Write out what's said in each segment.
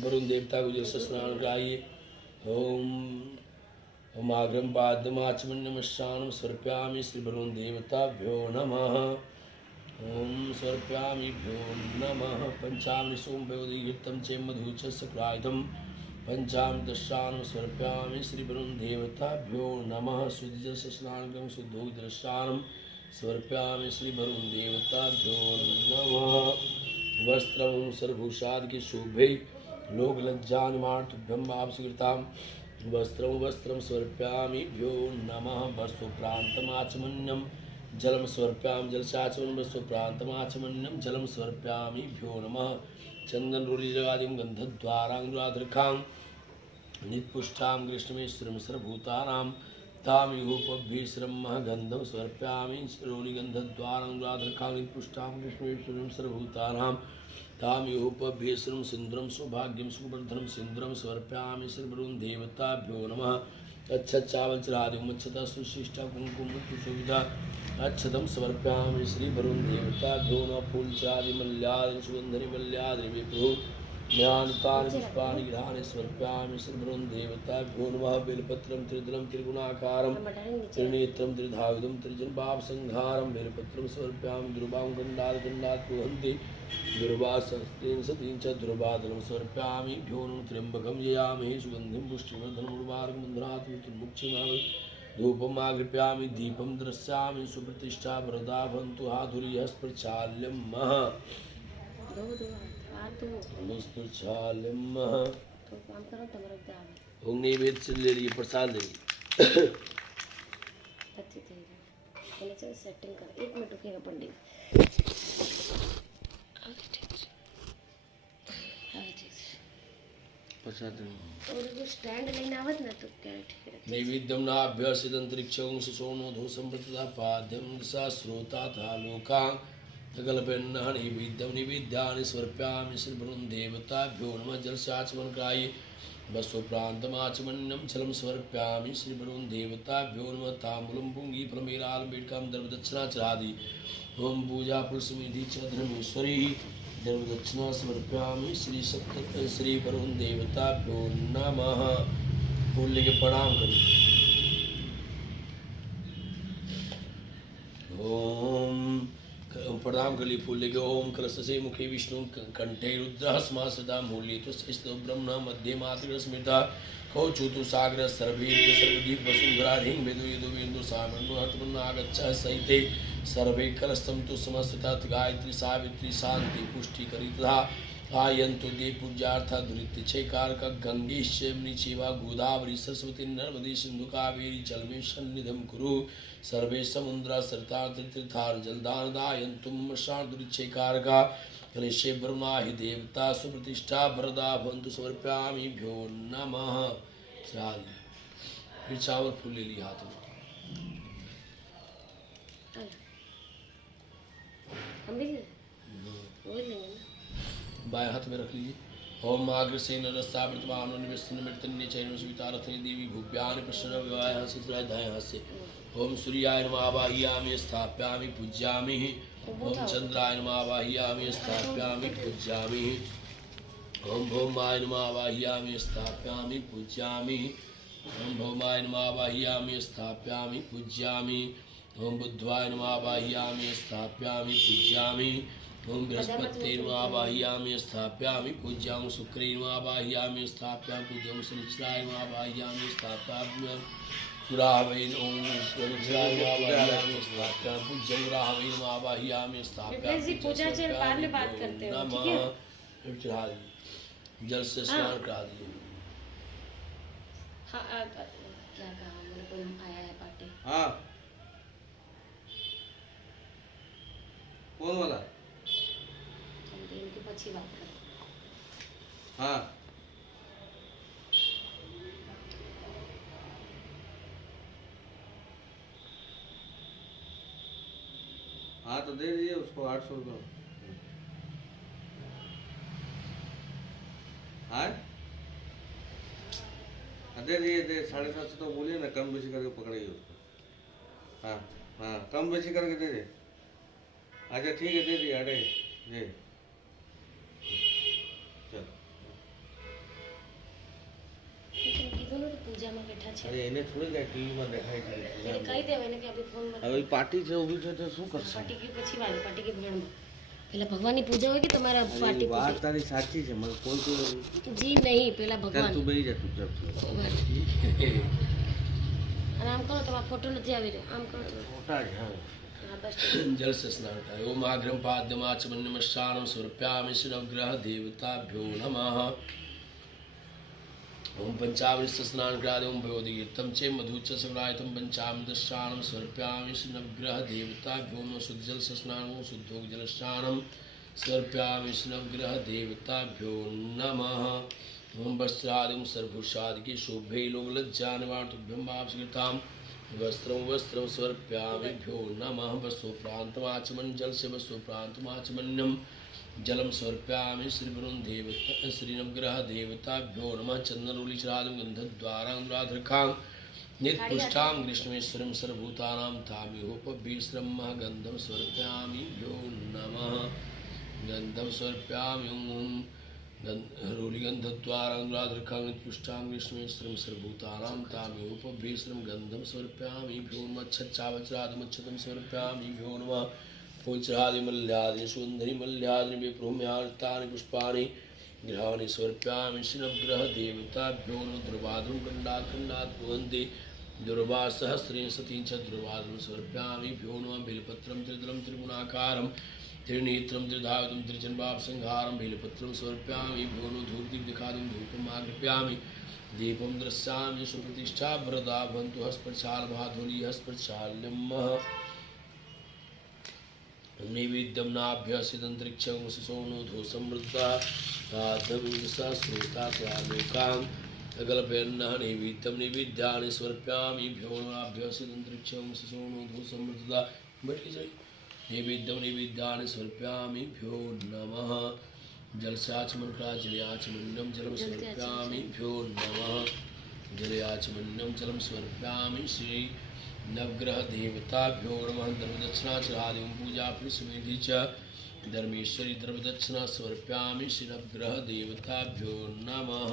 वरुण देवता को जल से स्नान कराइए। ओम ओम आग्रम पाद्यमाचमन्यमश्रानं समर्पयामि श्री वरुण देवताभ्यो नमः। ओम समर्पयामिभ्यो नमः। पंचामृ सोमपयोदीघृतं च मधु च सकृतं पंचामृतस्नानं समर्पयामि श्री वरुण देवताभ्यो नमः। शुद्ध से स्नानं शुद्धोदरस्नानं समर्पयामि श्री वरुण देवताभ्यो नमः। वस्त्रं सर्वभूषादि शोभे लोकलज्जानिमार्तुभ्यं आपस्कृतां वस्त्रं समर्पयामि भ्यो नमः। वस्त्रोप्रान्तमाचमन्यं जलं समर्पयामि जलसाचमनं वस्त्रोप्रान्तमाचमन्यं जलं समर्पयामि भ्यो नमः। चन्दनरोलिजगादिं गन्धद्वाराङ्गुराधृकां नित्पुष्टां कृष्णमेश्वरं सर्वभूतानां तामिहोपभीश्रम गन्धं समर्पयामि रोलिगन्धद्वाराङ्गुराधृकां नित्पुष्टां कृष्णमेश्वरं सर्वभूतानां तामिहोपभीश्रम सिंदूरं सौभाग्यं सुवर्धनं सिंदूरं समर्पयामि श्री वरुण देवताभ्यो नमः। अच्छत चावल चरादिं अच्छता सुशिष्टा कुंकुम सुविधा अच्छतम समर्पयामि श्री वरुण देवताभ्यो नमः। फूल चादि मल्यादि सुगंधि मल्यादि विप्रभु ज्ञानतानि पुष्पाणि गृहाणि समर्पयामि श्री वरुण देवताभ्यो नमः। बेलपत्रं त्रिदलं त्रिगुणाकारं त्रिनेत्रं त्रिधायुधं त्रिजन्पापसंहारं बेलपत्रं समर्पयामि। दुर्वां गन्धात् कुहन्ति दुर्वासस्तेन सतीं च दुर्वादनं समर्पयामि भ्यो नमः। त्र्यम्बकं ययामहे सुगन्धिं पुष्टिवर्धनं उर्वारुकं बन्धनात् मृत्युर्मुक्षीमामि। धूपम् आगृह्यामि दीपं दृश्यामि सुप्रतिष्ठा वरदा भवन्तु हाधुर्यः स्पृच्छाल्यं मः स्पृच्छाल्यं मः। ओम नैवेद्य से ले लीजिए प्रसाद ले लीजिए। सेटिंग कर 1 मिनट रुकेगा पंडित। और स्टैंड लेना आवत ना तो क्या ठीक है। नैवेद्यं नाभ्यसिदंतरिक्षं सुसोनो संप्रतता पाद्यं सा श्रोता था लोका कल्पन्न नैवेद्यं निवेद्यानि समर्पयामि श्री वरुण देवताभ्यो नमः। जलसाचमनं कराइए। वस्त्रोप्रान्तमाचमन्यं जलं समर्पयामि श्री वरुण देवताभ्यो नमः। ताम्बूलं पुङ्गीफलमेलालम्बेडकां दर्भदक्षिणा चरादि ओम पूजा पुरुषमिधि च धर्मेश्वरी दर्भदक्षिणा समर्पयामि श्री वरुण देवताभ्यो नमः। फूल लेके प्रणाम करिए। ओम प्रणाम कर लिए फूल लेके। ओम कलश से मुखे विष्णु कंठे रुद्र स्मा सदा मूल्य तो स्थितो ब्रह्म मध्य मातृ स्मृता कौचुतु सागर सर्वे सर्वदीप वसुंधरा ह्रीं वेदो यदो वेन्दु सामन्नो हर्तमन्न आगच्छ सहिते सर्वे कलस्तम तु समस्ता गायत्री सावित्री शांति पुष्टि करी तथा आयंतु दे पूजार्था दुरित छेकारक गंगेश निचेवा गोदावरी सरस्वती नर्मदे सिंधु कावेरी जल में सन्निधम कुरु सर्वे समुद्रा सरता तीर्थार जलदान दायंतुम शांतुरिच्छेकारका कलेशे ब्रह्माहि देवता सुप्रतिष्ठा वरदा भवन्तु समर्पयामि भ्यो नमः। फिर चावल फूल ले लिया हाथ में। बाएं हाथ में रख लीजिए। ओम आग्रसेन रस्तावृतवानो निवेशन मृतन्य चैन स्वीतारथे देवी भुव्यानि प्रसन्न विवाह से दाएं हाथ से। ओम सूर्याय नमः आवाहयामि स्थापयामि पूज्यामि। ओम चंद्राय नमः आवाहयामि स्थापयामि पूज्यामि। ओम भौमाय नमः आवाहयामि स्थापयामि पूज्यामि। ओम भौमाय नमः आवाहयामि स्थापयामि पूज्यामि। ओम बुद्धाय नमः आवाहयामि स्थापयामि पूज्यामि। ओम बृहस्पते नमः आवाहयामि स्थापयामि पूज्यामि। शुक्रे नमः आवाहयामि स्थापयामि पूज्यामि। शनिश्चराय नमः आवाहयामि स्थापयामि राहवेन। ओम शनिश्चराय नमः आवाहयामि स्थापयामि पूज्यं राहवेन नमः आवाहयामि स्थापयामि पूजा से बाद में बात करते हैं ठीक है। फिर चढ़ा दीजिए। जल से स्नान करा दीजिए। हाँ क्या कहा मेरे को आया है पार्टी। हाँ कौन वाला? इनके पक्षी बात कर। हाँ हाँ तो दे दीजिए उसको 800 रुपये। हाँ दे दिए दे 750 तो बोलिए ना, कम बेची करके पकड़िए उसको। हाँ हाँ कम बेची करके दे दे। अच्छा ठीक है, दे दिए, अरे दे चल। लेकिन કીધું ને કે પૂજામાં બેઠા છે અરે એને થોડી કાંઈ ટીવીમાં દેખાય છે ત્યારે કહી દેવાય ને કે આપણે ફોનમાં હવે પાર્ટી છે ઊભી છે તો શું કરશે? પાર્ટી કે પછી વારે પાર્ટી કે ભણમાં પેલા ભગવાનની પૂજા હોય કે તમારા પાર્ટી વાત તારી સાચી છે, મને કોઈ જી નહીં પેલા ચાલ ભગવાન તું બેસી જા ચૂપચાપ. અને આમ કરો તમારો ફોટો નથી આવી રહ્યો આમ કરો મોટા છે હા. હા બસ जल से स्नान कराए। ओम आग्रम पाद्यमाचमन्यमशानं समर्पयामि नवग्रह देवताभ्यो नमः। ओम पंचामृत स्नान कराए। ओम भगवदगीतं चे मधु च सगुणायतं पंचामृतस्नानं समर्पयामि नवग्रह देवताभ्यो नमः। शुद्ध जल से स्नान शुद्धोग जल स्नानं समर्पयामि नवग्रह देवताभ्यो नमः। ओम वस्त्रादिं सर्वभूषादि की शोभे लोक लज्जा निवारणतुभ्यं वापस्कृतां वस्त्रं वस्त्रं समर्पयामिभ्यो नमः। वस्त्रोपरान्तमाचमन् जल से वस्त्रोपरान्तमाचमन्यं जलं समर्पयामि श्रीवरुण देवता श्रीनवग्रह देवताभ्यो नमः। चन्दनरोलिचरादं गन्धद्वाराङ्गुराधरकां नित्पुष्टां कृष्णेश्वरं सर्वभूतानां तामिहोपभीश्रमः गन्धं समर्पयामिभ्यो नमः। गन्धं समर्पयामि रोलिगन्धद्वाराङ्गुराधरकां नित्पुष्टां कृष्णेश्वरं सर्वभूतानां तामिहोपभीश्रं गन्धं समर्पयामिभ्यो नमः। छच्चावचरादिमच्छतं समर्पयामिभ्यो नमः। फूलचरादिमल्यादि सुन्दरिमल्यादि विप्रोम्यार्तानि पुष्पाणि गृहाणि समर्पयामि नवग्रह देवताभ्यो नमः। दुर्वादं खण्डात् खण्डात् भवन्ति दुर्वासहस्रेण सतीं च दुर्वादं समर्पयामिभ्यो नमः। बेलपत्रं त्रिदलं त्रिगुणाकारं त्रिनेत्रं त्रिधावितं त्रिजन्वापसंहारं बेलपत्रं समर्पयामिभ्यो नमः। धूपदीपदिखादिं धूपम् आगृह्यामि दीपं दृश्यामि सुप्रतिष्ठा वरदा भवन्तु हस्पर्चालभाधुली हस्पर्चाल्यं नैवेद्यं नाभ्यसिदन्तरिक्षं शिशोनुधो समृद्धा श्रोता स्वालोकान् अगलभ्यन्नः नैवेद्यं नैवेद्यानि समर्पयामिभ्यो नाभ्यसिदन्तरिक्षं शिशोनुधो समृद्धा नैवेद्यं नैवेद्यानि समर्पयामिभ्यो नमः। जलसाचमन्त्रा जलयाचमन्यं जलं समर्पयामिभ्यो नमः। जलयाचमन्यं जलं समर्पयामि श्री नवग्रह देवताभ्यो नमः। द्रव्यदक्षिणाचरादिं पूजा पुष्पमेधि च धर्मेश्वरी द्रव्यदक्षिणा समर्पयामि श्री नवग्रह देवताभ्यो नमः।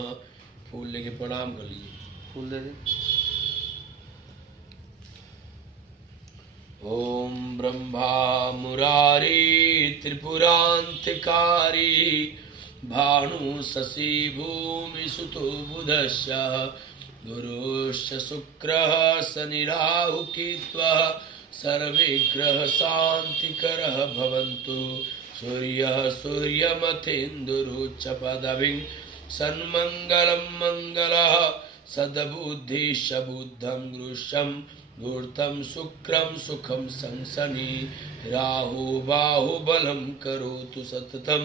फूल लेके प्रणाम कर लीजिए। फूल दे दे। ओम ब्रह्मा मुरारी त्रिपुरांतकारी भानु शशि भूमि सुतो बुधश्च गुरुश्च शुक्रः शनिराहु केत्वः सर्वे ग्रह शान्तिकरः भवन्तु। सूर्यः सूर्यमथेन्दुरुच्च पदभिं सन्मङ्गलं मङ्गलः सद्बुद्धिश्च बुद्धं गृह्यं धूर्तं शुक्रं सुखं संसनि राहु बाहुबलं करोतु सततं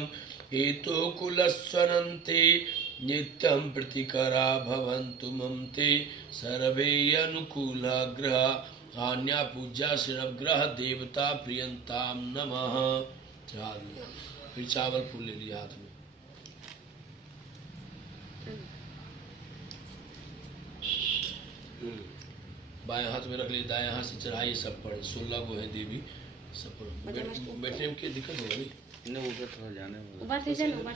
हेतुकुलस्वनन्ति नित्यं प्रतिकरा भवन्तु मम ते सर्वे अनुकूला ग्रहा आन्या पूजा श्रीनवग्रह देवता प्रियंताम नमः। फिर चावल फूल ले लिया हाथ में। बाएं हाथ में रख लिए, दाएं हाथ से चढ़ाइए। सब पढ़े 16 को है देवी सब पढ़ो। बैठने में क्या दिक्कत होगा नहीं? इन्हें ऊपर थोड़ा जाने वाला। ऊपर से जाओ ऊपर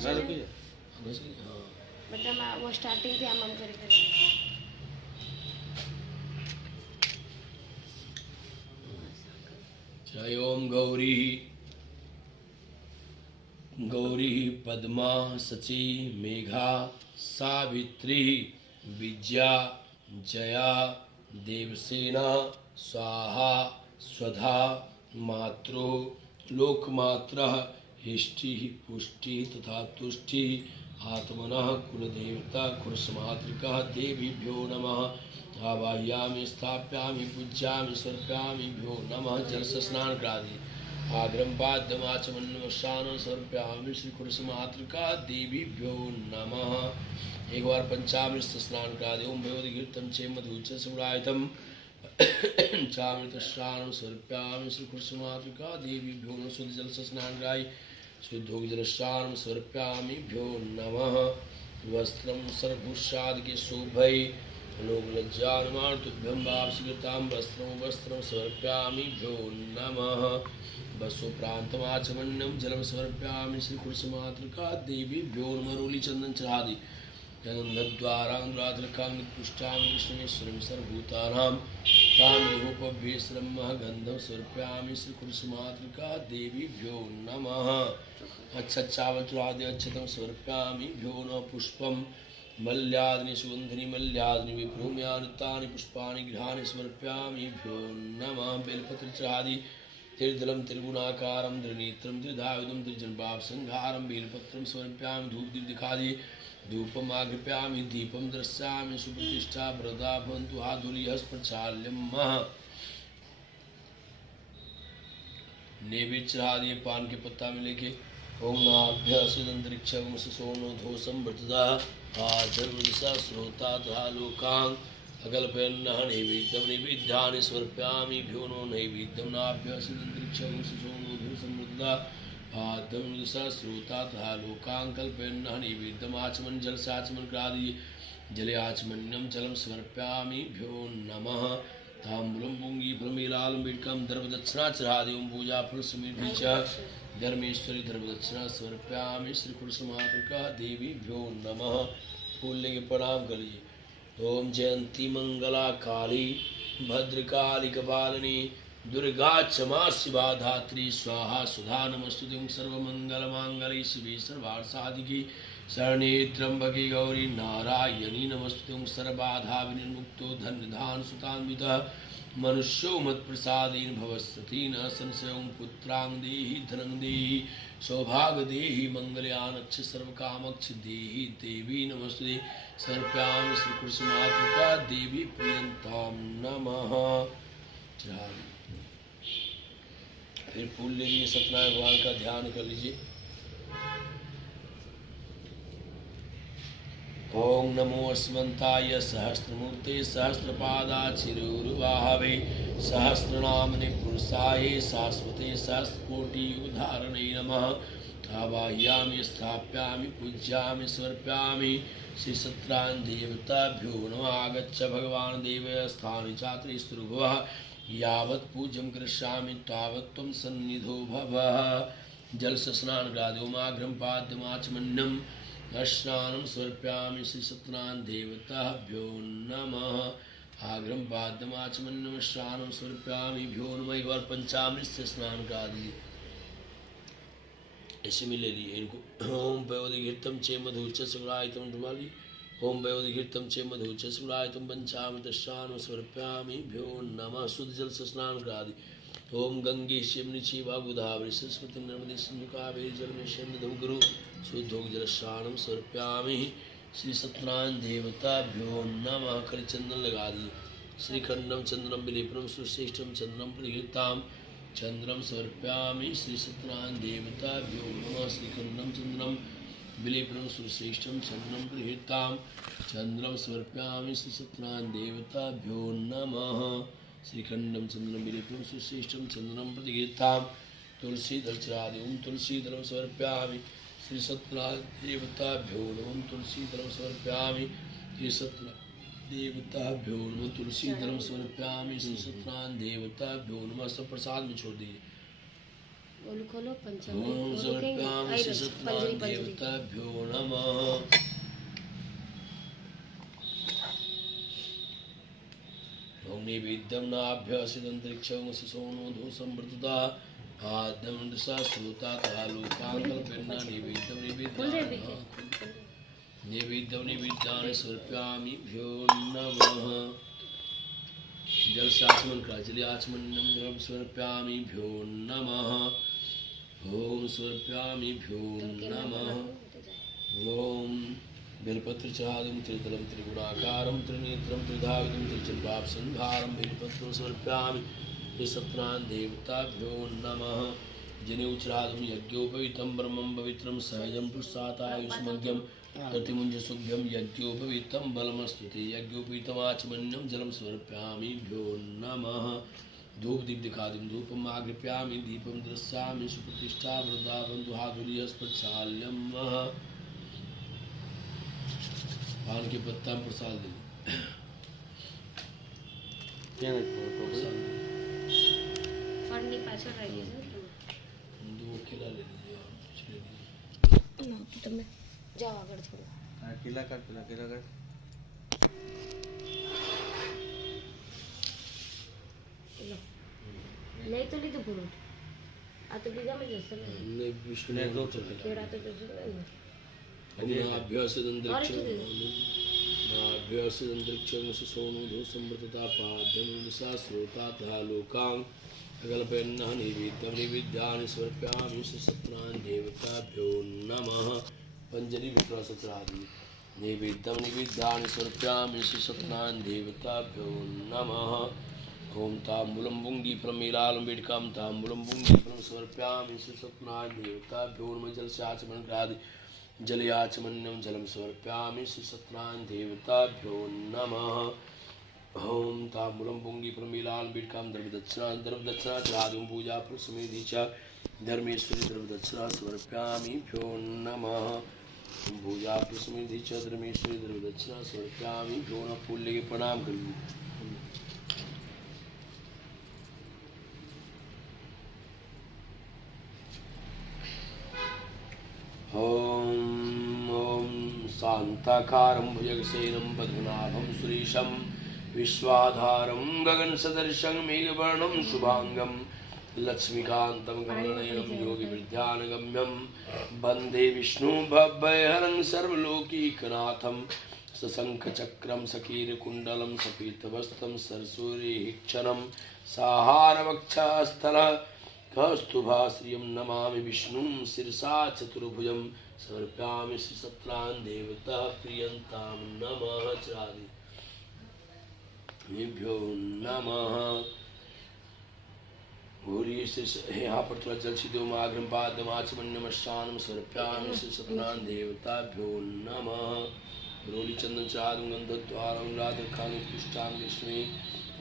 से जाओ हाँ બધામાં वो स्टार्टिंग થી આમ આમ કરી जय ओम गौरी गौरी पद्मा सची मेघा सावित्री विद्या जया देवसेना स्वाहा स्वधा मातृ लोकमात्रः हिष्टि पुष्टि तथा तुष्टि आत्मनः कुलदेवता कुलसमातृकः देवीभ्यो नमः। आवाहयामि स्थापयामि पूज्यामि समर्पयामिभ्यो नमः। जल से स्नान करादि आग्रम पाद्यमाचमन्यमशानं समर्पयामि श्री कुलसमातृका देवीभ्यो नमः। एक बार पंचामृत से स्नान करादि। ओम भगवद्गीतं चे मधु च सगुणायतं चामृतस्नानं समर्पयामि श्री कुलसमातृका देवीभ्यो नमः। शुद्ध जल से स्नान कराई शुद्धोगजलस्नानं समर्पयामिभ्यो नमः। वस्त्रं सर्वभूषादिके शोभै लोकलज्जानुमार्तुभ्यं वापस्कृतां वस्त्रं समर्पयामिभ्यो नमः। बसो प्रांतमाचमन्यम जलम समर्प्यामि श्री कुर्समातृका देवीभ्यो नमः। रोली चंदन चढ़ा दी। द्वारांगुराधरकां निकृष्टां कृष्णेश्वरं सर्वभूतानां तामेहोपभ्येश्वरं गंधं समर्प्यामि श्री कुर्समातृका देवीभ्यो नमः। अच्छा चावल चढ़ा दे। अच्छतम समर्प्यामि भ्यो न पुष्पम मल्यादिनी सुगंधिनी मल्यादिनी विभ्रूम्यानुतानि पुष्पाणि गृहाणि समर्प्यामि भ्यो नमः। बेलपत्र चढ़ा दी। त्रिदलं त्रिगुणाकारं त्रिनेत्रं त्रिधायुधं त्रिजन्बावसंहारं बेलपत्रं समर्प्यामि। धूप दीप दिखा दी। धूपम आगृप्यामि दीपम दृश्यामि सुप्रतिष्ठा प्रदा भवन्तु हाधुलिहस् प्रचाल्यं मह। नैवेद्य चढ़ा दिए पान के पत्ता में लेके। ओम नाभ्यसिदंतरिक्षं सोनो धोसं व्रतदा आजन्मनिशा श्रोता तथा लोकांग अकल्पयन्नः नैवेद्यं नैवेद्यानि समर्प्यामि भ्यो नो नैवेद्यं नाभ्यसिदंतरिक्षं सोनो धोसं व्रतदा आदमनिशा श्रोता तथा लोकांग कल्पयन्नः नैवेद्यम् आचमन जल से आचमन करा दीजिए। जले आचमन्यम जलम समर्प्यामि भ्यो नमः। ताम्बूलम पुंगी फलमेलालम बिडकम दर्भदक्षिणा चढ़ा दी। ओम पूजा फल समीधि च धर्मेश्वरी दर्भदक्षिणा समर्प्यामि श्री कुर्समातृका देवीभ्यो नमः। फूल लेके प्रणाम कर लीजिए। ओम जयंती मंगला काली भद्रकाली कपालिनी दुर्गा क्षमा शिवा धात्री स्वाहा सुधा नमस्तुते। सर्वमंगलमांगल्ये शिवे सर्वार्थसाधिके शरण्ये त्र्यंबके गौरी नारायणी नमस्तुते। सर्वबाधा विनिर्मुक्तो धन्यधान सुतान्वितः मनुष्यो मत्प्रसादेन भवस्यति न संशयं। पुत्रां देहि धनं देहि सौभाग्य देहि मंगलयानच्छ सर्वकामच्छ देहि देवी नमस्तुते। समर्प्यामि श्री कुर्समातृका देवी प्रियंतां नमः। फिर फूल ले लीजिए। सत्यनारायण भगवान का ध्यान कर लीजिए। ओम नमो अस्मन्ताय सहस्रमूर्ते सहस्रपादाचिरुर्वाहवे सहस्रनामने पुरुषाय शाश्वते सहस्रकोटि उदाहरणे नमः। आवाह्यामि स्थाप्यामि पूज्यामि समर्प्यामि श्री सत्रान् देवताभ्यो नमः। आगच्छ भगवान् देवस्थानि चात्रि स्तुभवः यावत् पूज्यं करिष्यामि तावत् त्वं सन्निधो भवः। जल से स्नान करा दो। माघ्रम पाद्यमाचमन्यम स्नानं समर्प्यामि श्री सत्यनारायण देवताभ्यो नमः। आघ्रम पाद्यमाचमन्यम स्नानं समर्प्यामि भ्यो नमः। एक बार पंचामृत से स्नान करा दीजिए। ऐसे में ले लिए इनको। ओम पयोधिघृतं चे मधुच सुरायितं धुमाली। ओम वयोधिघृतं चे मधुच सुरायितं पंचामृतस्नानं समर्प्यामि भ्यो नमः। शुद्ध जल से स्नान करा दी। ओम गंगे शिवनि शिवा गोदावरी सरस्वती नर्मदे सिंधु कावेरी जलमेशं गुरु शुद्धोग जल स्नानं समर्प्यामि श्री सत्यनारायण देवताभ्यो नमः। कलिचंदन लगा दी। श्रीखंडम चंद्रम विलेपनम सुश्रेष्ठम चंद्रम परिहृताम चंद्रम समर्प्यामि श्री सत्यनारायण देवताभ्यो नमः। श्रीखंडम चंद्रम विलेपनम सुश्रेष्ठम चंद्रम परिहृताम चंद्रम समर्प्यामि श्री सत्यनारायण देवताभ्यो नमः। श्रीखंडम चंद्रम विलेपनम सुश्रेष्ठम चंद्रम परिहृताम तुलसी दल चढ़ा दे। ओम तुलसी दलम समर्प्यामि श्री सत्यनारायण देवताभ्यो नमः। तुलसी दलम समर्प्यामि श्री सत्यनारायण देवताभ्यो नमः। तुलसी दलम समर्प्यामि श्री सत्यनारायण देवताभ्यो नमः। सब प्रसाद में छोड़ दीजिए। खोलो ओम पंचामृत समर्प्यामि श्री सत्यनारायण देवताभ्यो नमः। ओम नैवेद्यं नाभ्यसिदंतरिक्षं सोनो धूसं व्रतदा आद्यं दशा श्रोता तथा लोकांकल्पेन्न नैवेद्यं नैवेद्यानि समर्प्यामि भ्यो नमः। जल से आचमन करा। जल आचमन्यं जलं समर्प्यामि भ्यो नमः। ओम समर्प्यामि भ्यो नमः। ओम बेलपत्र चादं त्रिदलं त्रिगुणाकारं त्रिनेत्रं त्रिधायुधं त्रिजन्बावसंहारं बेलपत्रं समर्प्यामि श्री सत्यनारायण देवताभ्यो नमः। जनेऊचराधुं यज्ञोपवीतं ब्रह्मं पवित्रं सहजं पुरुषातायुष्मज्ञं प्रतिमुञ्जसुभ्यं यज्ञोपवीतं बलमस्तुते। यज्ञोपवीतमाचमन्यं जलं समर्प्यामि भ्यो नमः। धूप दीप दिखा दी। धूपम आगृप्यामि दीपम दृश्यामि सुप्रतिष्ठा वृद्धा बंधुहाधुर्य प्रचाल्यम मह। पान के पत्ता में प्रसाद दे। फड़नी पाछળ રહી ગયું खिला ले लीजिए और कुछ ले लीजिए। ना तो मैं जाओ अगर थोड़ा किला काट किला काट लो नहीं तो ली तो फ्रूट आ तो बीजा में जैसे ने विष्णु ने दो केड़ा तो जैसे अभ्यासंतरिक्षं सोनो संवर्तता पाद्यं सहस्रोता लोकां अगल्पयन्नः नैवेद्यं नैवेद्यानि समर्पयामि सत्नान् देवताभ्यो नमः। पंजरी विप्र सचरादि नैवेद्यं नैवेद्यानि समर्पयामि सत्नान् देवताभ्यो नमः। ओम ताम्बूलं पुंगीफलं मीलालं बेडिकां ताम्बूलं पुंगीफलं समर्पयामि सत्नान् देवताभ्यो नमः। जलस्याचमनग्रादि जलयाचमन्यं जलं समर्पयामि सत्नान् देवताभ्यो नमः। ओम ताम्बूलं पुंगीफलं मीलालं बेडिकां द्रव्यदक्षिणा चादिं पूजा प्रसमेधि च धर्मेश्वरी द्रव्यदक्षिणा समर्पयामि भ्यो नमः। पूजा प्रसमेधि च धर्मेश्वरी द्रव्यदक्षिणा समर्पयामि भ्यो नमः। फूल लेके प्रणाम करिए। ओम ओम शांताकारं भुजगसेनं पद्मनाभं सुरेशं विश्वाधारं गगनसदृशं मेघवर्णं शुभांगं लक्ष्मीकान्तं कमलनयनं योगिविद्यानगम्यं वन्दे विष्णु भवभयहरं सर्वलोकैकनाथं सशङ्खचक्रं सकीर्कुण्डलं सपीतवस्त्रं सरसूरिक्षणं साहारवक्षस्थलः कौस्तुभाश्रियं नमामि विष्णुं शिरसा चतुर्भुजं समर्पयामि सत्नान् देवता प्रियन्तां नमः चादि भ्यो नमः। भूरि से यहाँ पर थोड़ा जल छिदो माघ्रम पादमाचमन्यमशानं समर्पयामि सत्नान् देवताभ्यो नमः। रोली चंदन चारुं गन्धद्वारं राधखानि पुष्टां विष्णुवे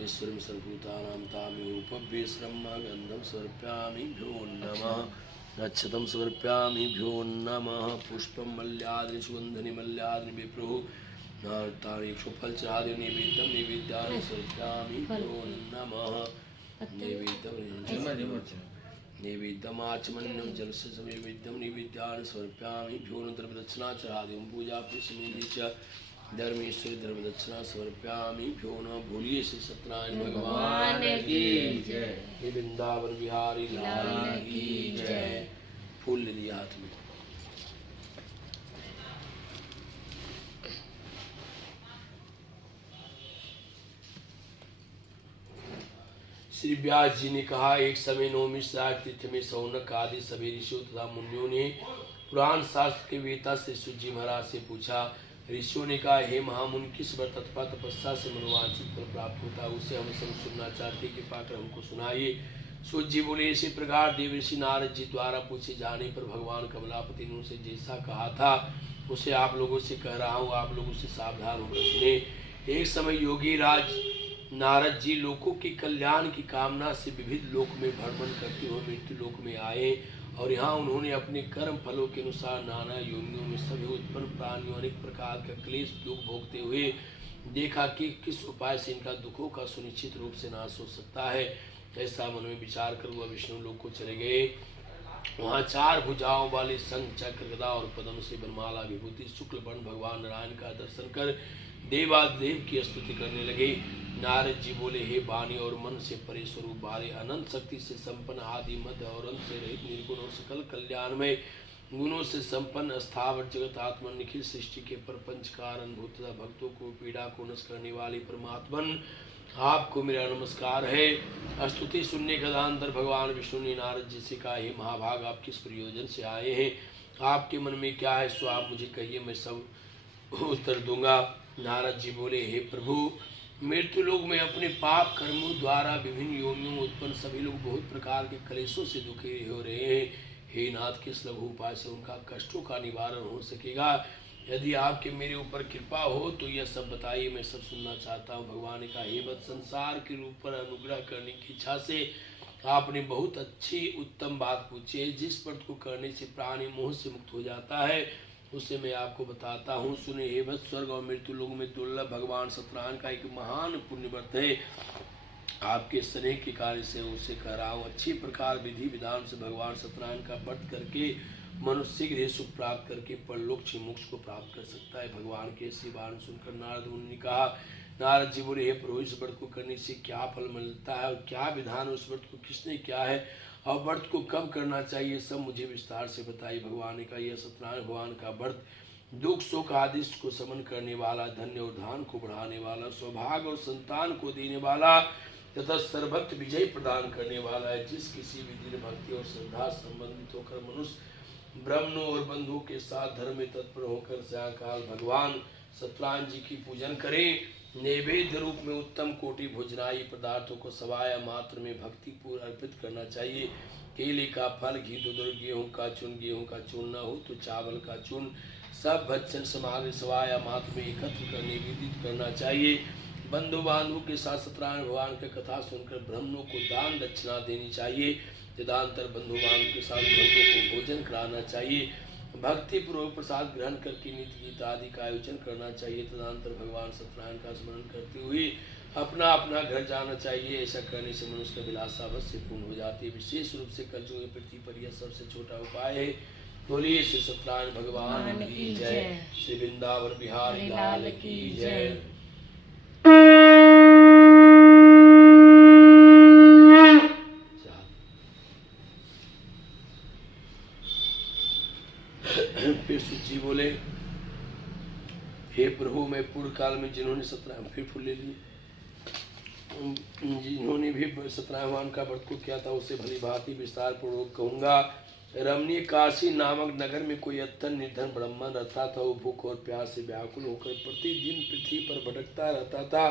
ईश्वरं सर्वभूतानां तामेवोपव्येश्वरं गन्धं समर्पयामि भ्यो नमः। अक्षतं समर्पयामि भ्यो नमः। पुष्पं मल्याद्रि सुगन्धनि मल्याद्रि विप्रो तानि फलचादि नैवेद्यं नैवेद्यानि समर्पयामि भ्यो नमः। नैवेद्यमाचमन्यं जलस्य नैवेद्यं नैवेद्यानि समर्पयामि भ्यो न द्रव्यदक्षिणा चादिं पूजा प्रसमेधि च धर्मेश्वरी द्रव्यदक्षिणा समर्पयामि भ्यो न। भूलिए श्री सत्यनारायण भगवान की जय। हे वृंदावन बिहारी लाल की जय। फूल ले लिया हाथ में। श्री व्यास जी ने कहा, एक समय नवमी श्राद्ध तिथि में सौनक आदि सभी ऋषियों तथा मुनियों ने पुराण शास्त्र के वेता से सूत जी महाराज से पूछा। ऋषियों ने कहा, हे महामुनि, किस व्रत अथवा तपस्या से मनोवांछित फल प्राप्त होता है, उसे हम सब सुनना चाहते, कृपा कर हमको सुनाइए। सूत जी बोले, इसी प्रकार देवर्षि नारद जी द्वारा पूछे जाने पर भगवान कमलापति ने उनसे जैसा कहा था उसे आप लोगों से कह रहा हूँ, आप लोगों से सावधान होकर सुने। एक समय योगी राज नारद जी लोगों के कल्याण की कामना से विविध लोक में भ्रमण करते हुए मृत्यु लोक में आए और यहाँ उन्होंने अपने कर्म फलों के अनुसार नाना योनियों में सभी उत्पन्न प्राणियों अनेक प्रकार का क्लेश दुख भोगते हुए देखा कि किस उपाय से इनका दुखों का सुनिश्चित रूप से नाश हो सकता है। ऐसा मन में विचार कर वह विष्णु लोक को चले गए। वहाँ चार भुजाओं वाले शंख चक्र गदा और पद्म से बनमाला विभूति शुक्ल वर्ण भगवान नारायण का दर्शन कर देवादेव की स्तुति करने लगे। नारद जी बोले, हे वाणी और मन से परे स्वरूप वाले, अनंत शक्ति से संपन्न, आदि मध्य और अंत से रहित, निर्गुण और सकल कल्याणमय, गुणों से संपन्न, स्थावर जगत आत्मन, निखिल सृष्टि के प्रपंच कारण भूत तथा भक्तों को पीड़ा को नष्ट करने वाले परमात्मन, आपको मेरा नमस्कार है। स्तुति सुनने के अंतर भगवान विष्णु ने नारद जी से कहा, हे महाभाग, आप किस प्रयोजन से आए हैं, आपके मन में क्या है, सो आप मुझे कहिए, मैं सब उत्तर दूंगा। नारद जी बोले, हे प्रभु, मृत्यु लोक में अपने पाप कर्मों द्वारा विभिन्न योनियों में उत्पन्न सभी लोग बहुत प्रकार के क्लेशों से दुखी हो रहे हैं। हे नाथ, किस लघु उपाय से उनका कष्टों का निवारण हो सकेगा? यदि आपके मेरे ऊपर कृपा हो तो यह सब बताइए, मैं सब सुनना चाहता हूँ। भगवान ने कहा, हे वत्स, संसार के रूप पर अनुग्रह करने की इच्छा से आपने बहुत अच्छी उत्तम बात पूछी है। जिस व्रत को करने से प्राणी मोह से मुक्त हो जाता है उसे मैं आपको बताता हूँ, सुने। हे वत्स, स्वर्ग और मृत्यु लोक में दुर्लभ भगवान सत्यनारायण का एक महान पुण्य व्रत है। आपके स्नेह के कार्य से उसे कह रहा हूँ। अच्छी प्रकार विधि विधान से भगवान सत्यनारायण का व्रत करके मनुष्य शीघ्र सुख प्राप्त करके परलोक से मोक्ष को प्राप्त कर सकता है। भगवान के ऐसी बात सुनकर नारद मुनि ने कहा, नारद जी बोले, हे प्रभु, इस व्रत को करने से क्या फल मिलता है और क्या विधान, उस व्रत को किसने किया है और व्रत को कब करना चाहिए, सब मुझे विस्तार से बताइए। भगवान ने कहा, यह सत्यनारायण भगवान का व्रत दुख सुख आदि को समन करने वाला, धन्य और धान को बढ़ाने वाला, सौभाग्य और संतान को देने वाला तथा सर्वत्र विजय प्रदान करने वाला है। जिस किसी भी दिन भक्ति और श्रद्धा संबंधित होकर मनुष्य ब्रह्म और बंधु के साथ धर्म में तत्पर होकर सायंकाल भगवान सत्यनारायण जी की पूजन करें, नैवेद्य रूप में उत्तम कोटि भोजनाई पदार्थों को सवाया मात्र में भक्ति पूर्व अर्पित करना चाहिए। केले का फल, घी, दूध, गेहूं का चूर्ण न हो तो चावल का चूर्ण, सब भक्षण सामग्री सवाया मात्र में एकत्र कर निवेदित करना चाहिए। बंधु बांधु के साथ सत्यनारायण भगवान की कथा सुनकर ब्राह्मणों को दान दक्षिणा देनी चाहिए। तदनंतर बंधु बांधु के साथ ब्राह्मणों को भोजन कराना चाहिए। भक्ति पूर्वक प्रसाद ग्रहण करके नीति गीत आदि का आयोजन करना चाहिए। तदनंतर भगवान सत्यनारायण का स्मरण करते हुए अपना अपना घर जाना चाहिए। ऐसा करने से मनुष्य का विलास अवश्य पूर्ण हो जाती है। विशेष रूप से कलयुग में पृथ्वी पर यह सबसे छोटा उपाय है। बोलिए श्री सत्यनारायण भगवान की जय, श्री वृंदावन बिहारी लाल की जय। फिर जी बोले, हे प्रभु, मैं पूर्व काल में जिन्होंने सत्यनारायण फिर फूल ले लिए, जिन्होंने भी सत्यनारायण भगवान का व्रत को किया था उसे भली भांति विस्तार पूर्वक कहूँगा। रमणीय काशी नामक नगर में कोई अत्यंत निर्धन ब्राह्मण रहता था। वो भूख और प्यास से व्याकुल होकर प्रतिदिन पृथ्वी पर भटकता रहता था।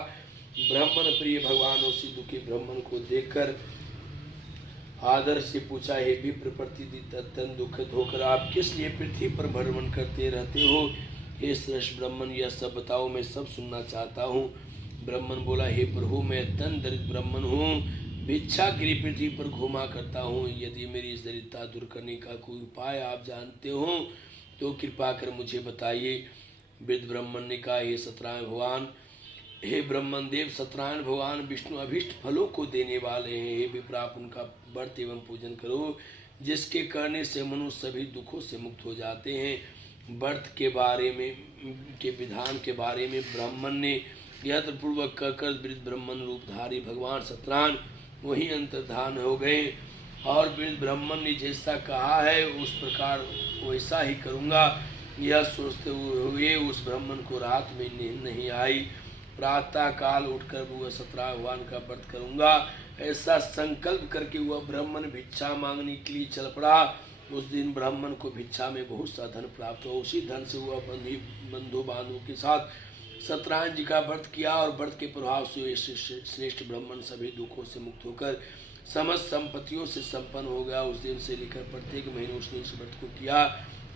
ब्राह्मण प्रिय भगवान उसी दुखी ब्राह्मण को देखकर आदर से पूछा, हे विप्र, प्रतिदिन अत्यंत दुखित होकर आप किस लिए पृथ्वी पर भ्रमण करते रहते हो? हे श्रेष्ठ ब्राह्मण, यह सब बताओ, मैं सब सुनना चाहता हूँ। ब्राह्मण बोला, हे प्रभु, मैं अत्यंत दरिद्र ब्राह्मण हूँ, भिक्षा के लिए पृथ्वी पर घूमा करता हूँ। यदि मेरी इस दरिद्रता दूर करने का कोई उपाय आप जानते हो तो कृपा कर मुझे बताइए। वृद्ध ब्राह्मण ने कहा, हे सत्यनारायण भगवान, हे ब्रह्मन देव, सत्यनारायण भगवान विष्णु अभिष्ट फलों को देने वाले हैं। हे विप्र, आप उनका व्रत एवं पूजन करो, जिसके करने से मनुष्य सभी दुखों से मुक्त हो जाते हैं। व्रत के बारे में के विधान के बारे में ब्राह्मण ने यत्न पूर्वक कर वृद्ध ब्राह्मण रूपधारी भगवान सत्यनारायण वही अंतर्धान हो गए और वृद्ध ब्राह्मण ने जैसा कहा है उस प्रकार वैसा ही करूँगा। यह सोचते हुए उस ब्राह्मण को रात में नींद नहीं आई। प्रातः काल उठकर वह सत्यनारायण भगवान का व्रत करूँगा ऐसा संकल्प करके वह ब्राह्मण भिक्षा मांगने के लिए चल पड़ा। उस दिन ब्राह्मण को भिक्षा में बहुत सा धन प्राप्त हुआ। उसी धन से वह बंधु बांधु के साथ सत्यनारायण जी का व्रत किया और व्रत के प्रभाव से श्रेष्ठ ब्राह्मण सभी दुखों से मुक्त होकर समस्त संपत्तियों से संपन्न हो गया। उस दिन से लेकर प्रत्येक महीने उसने इस व्रत को किया।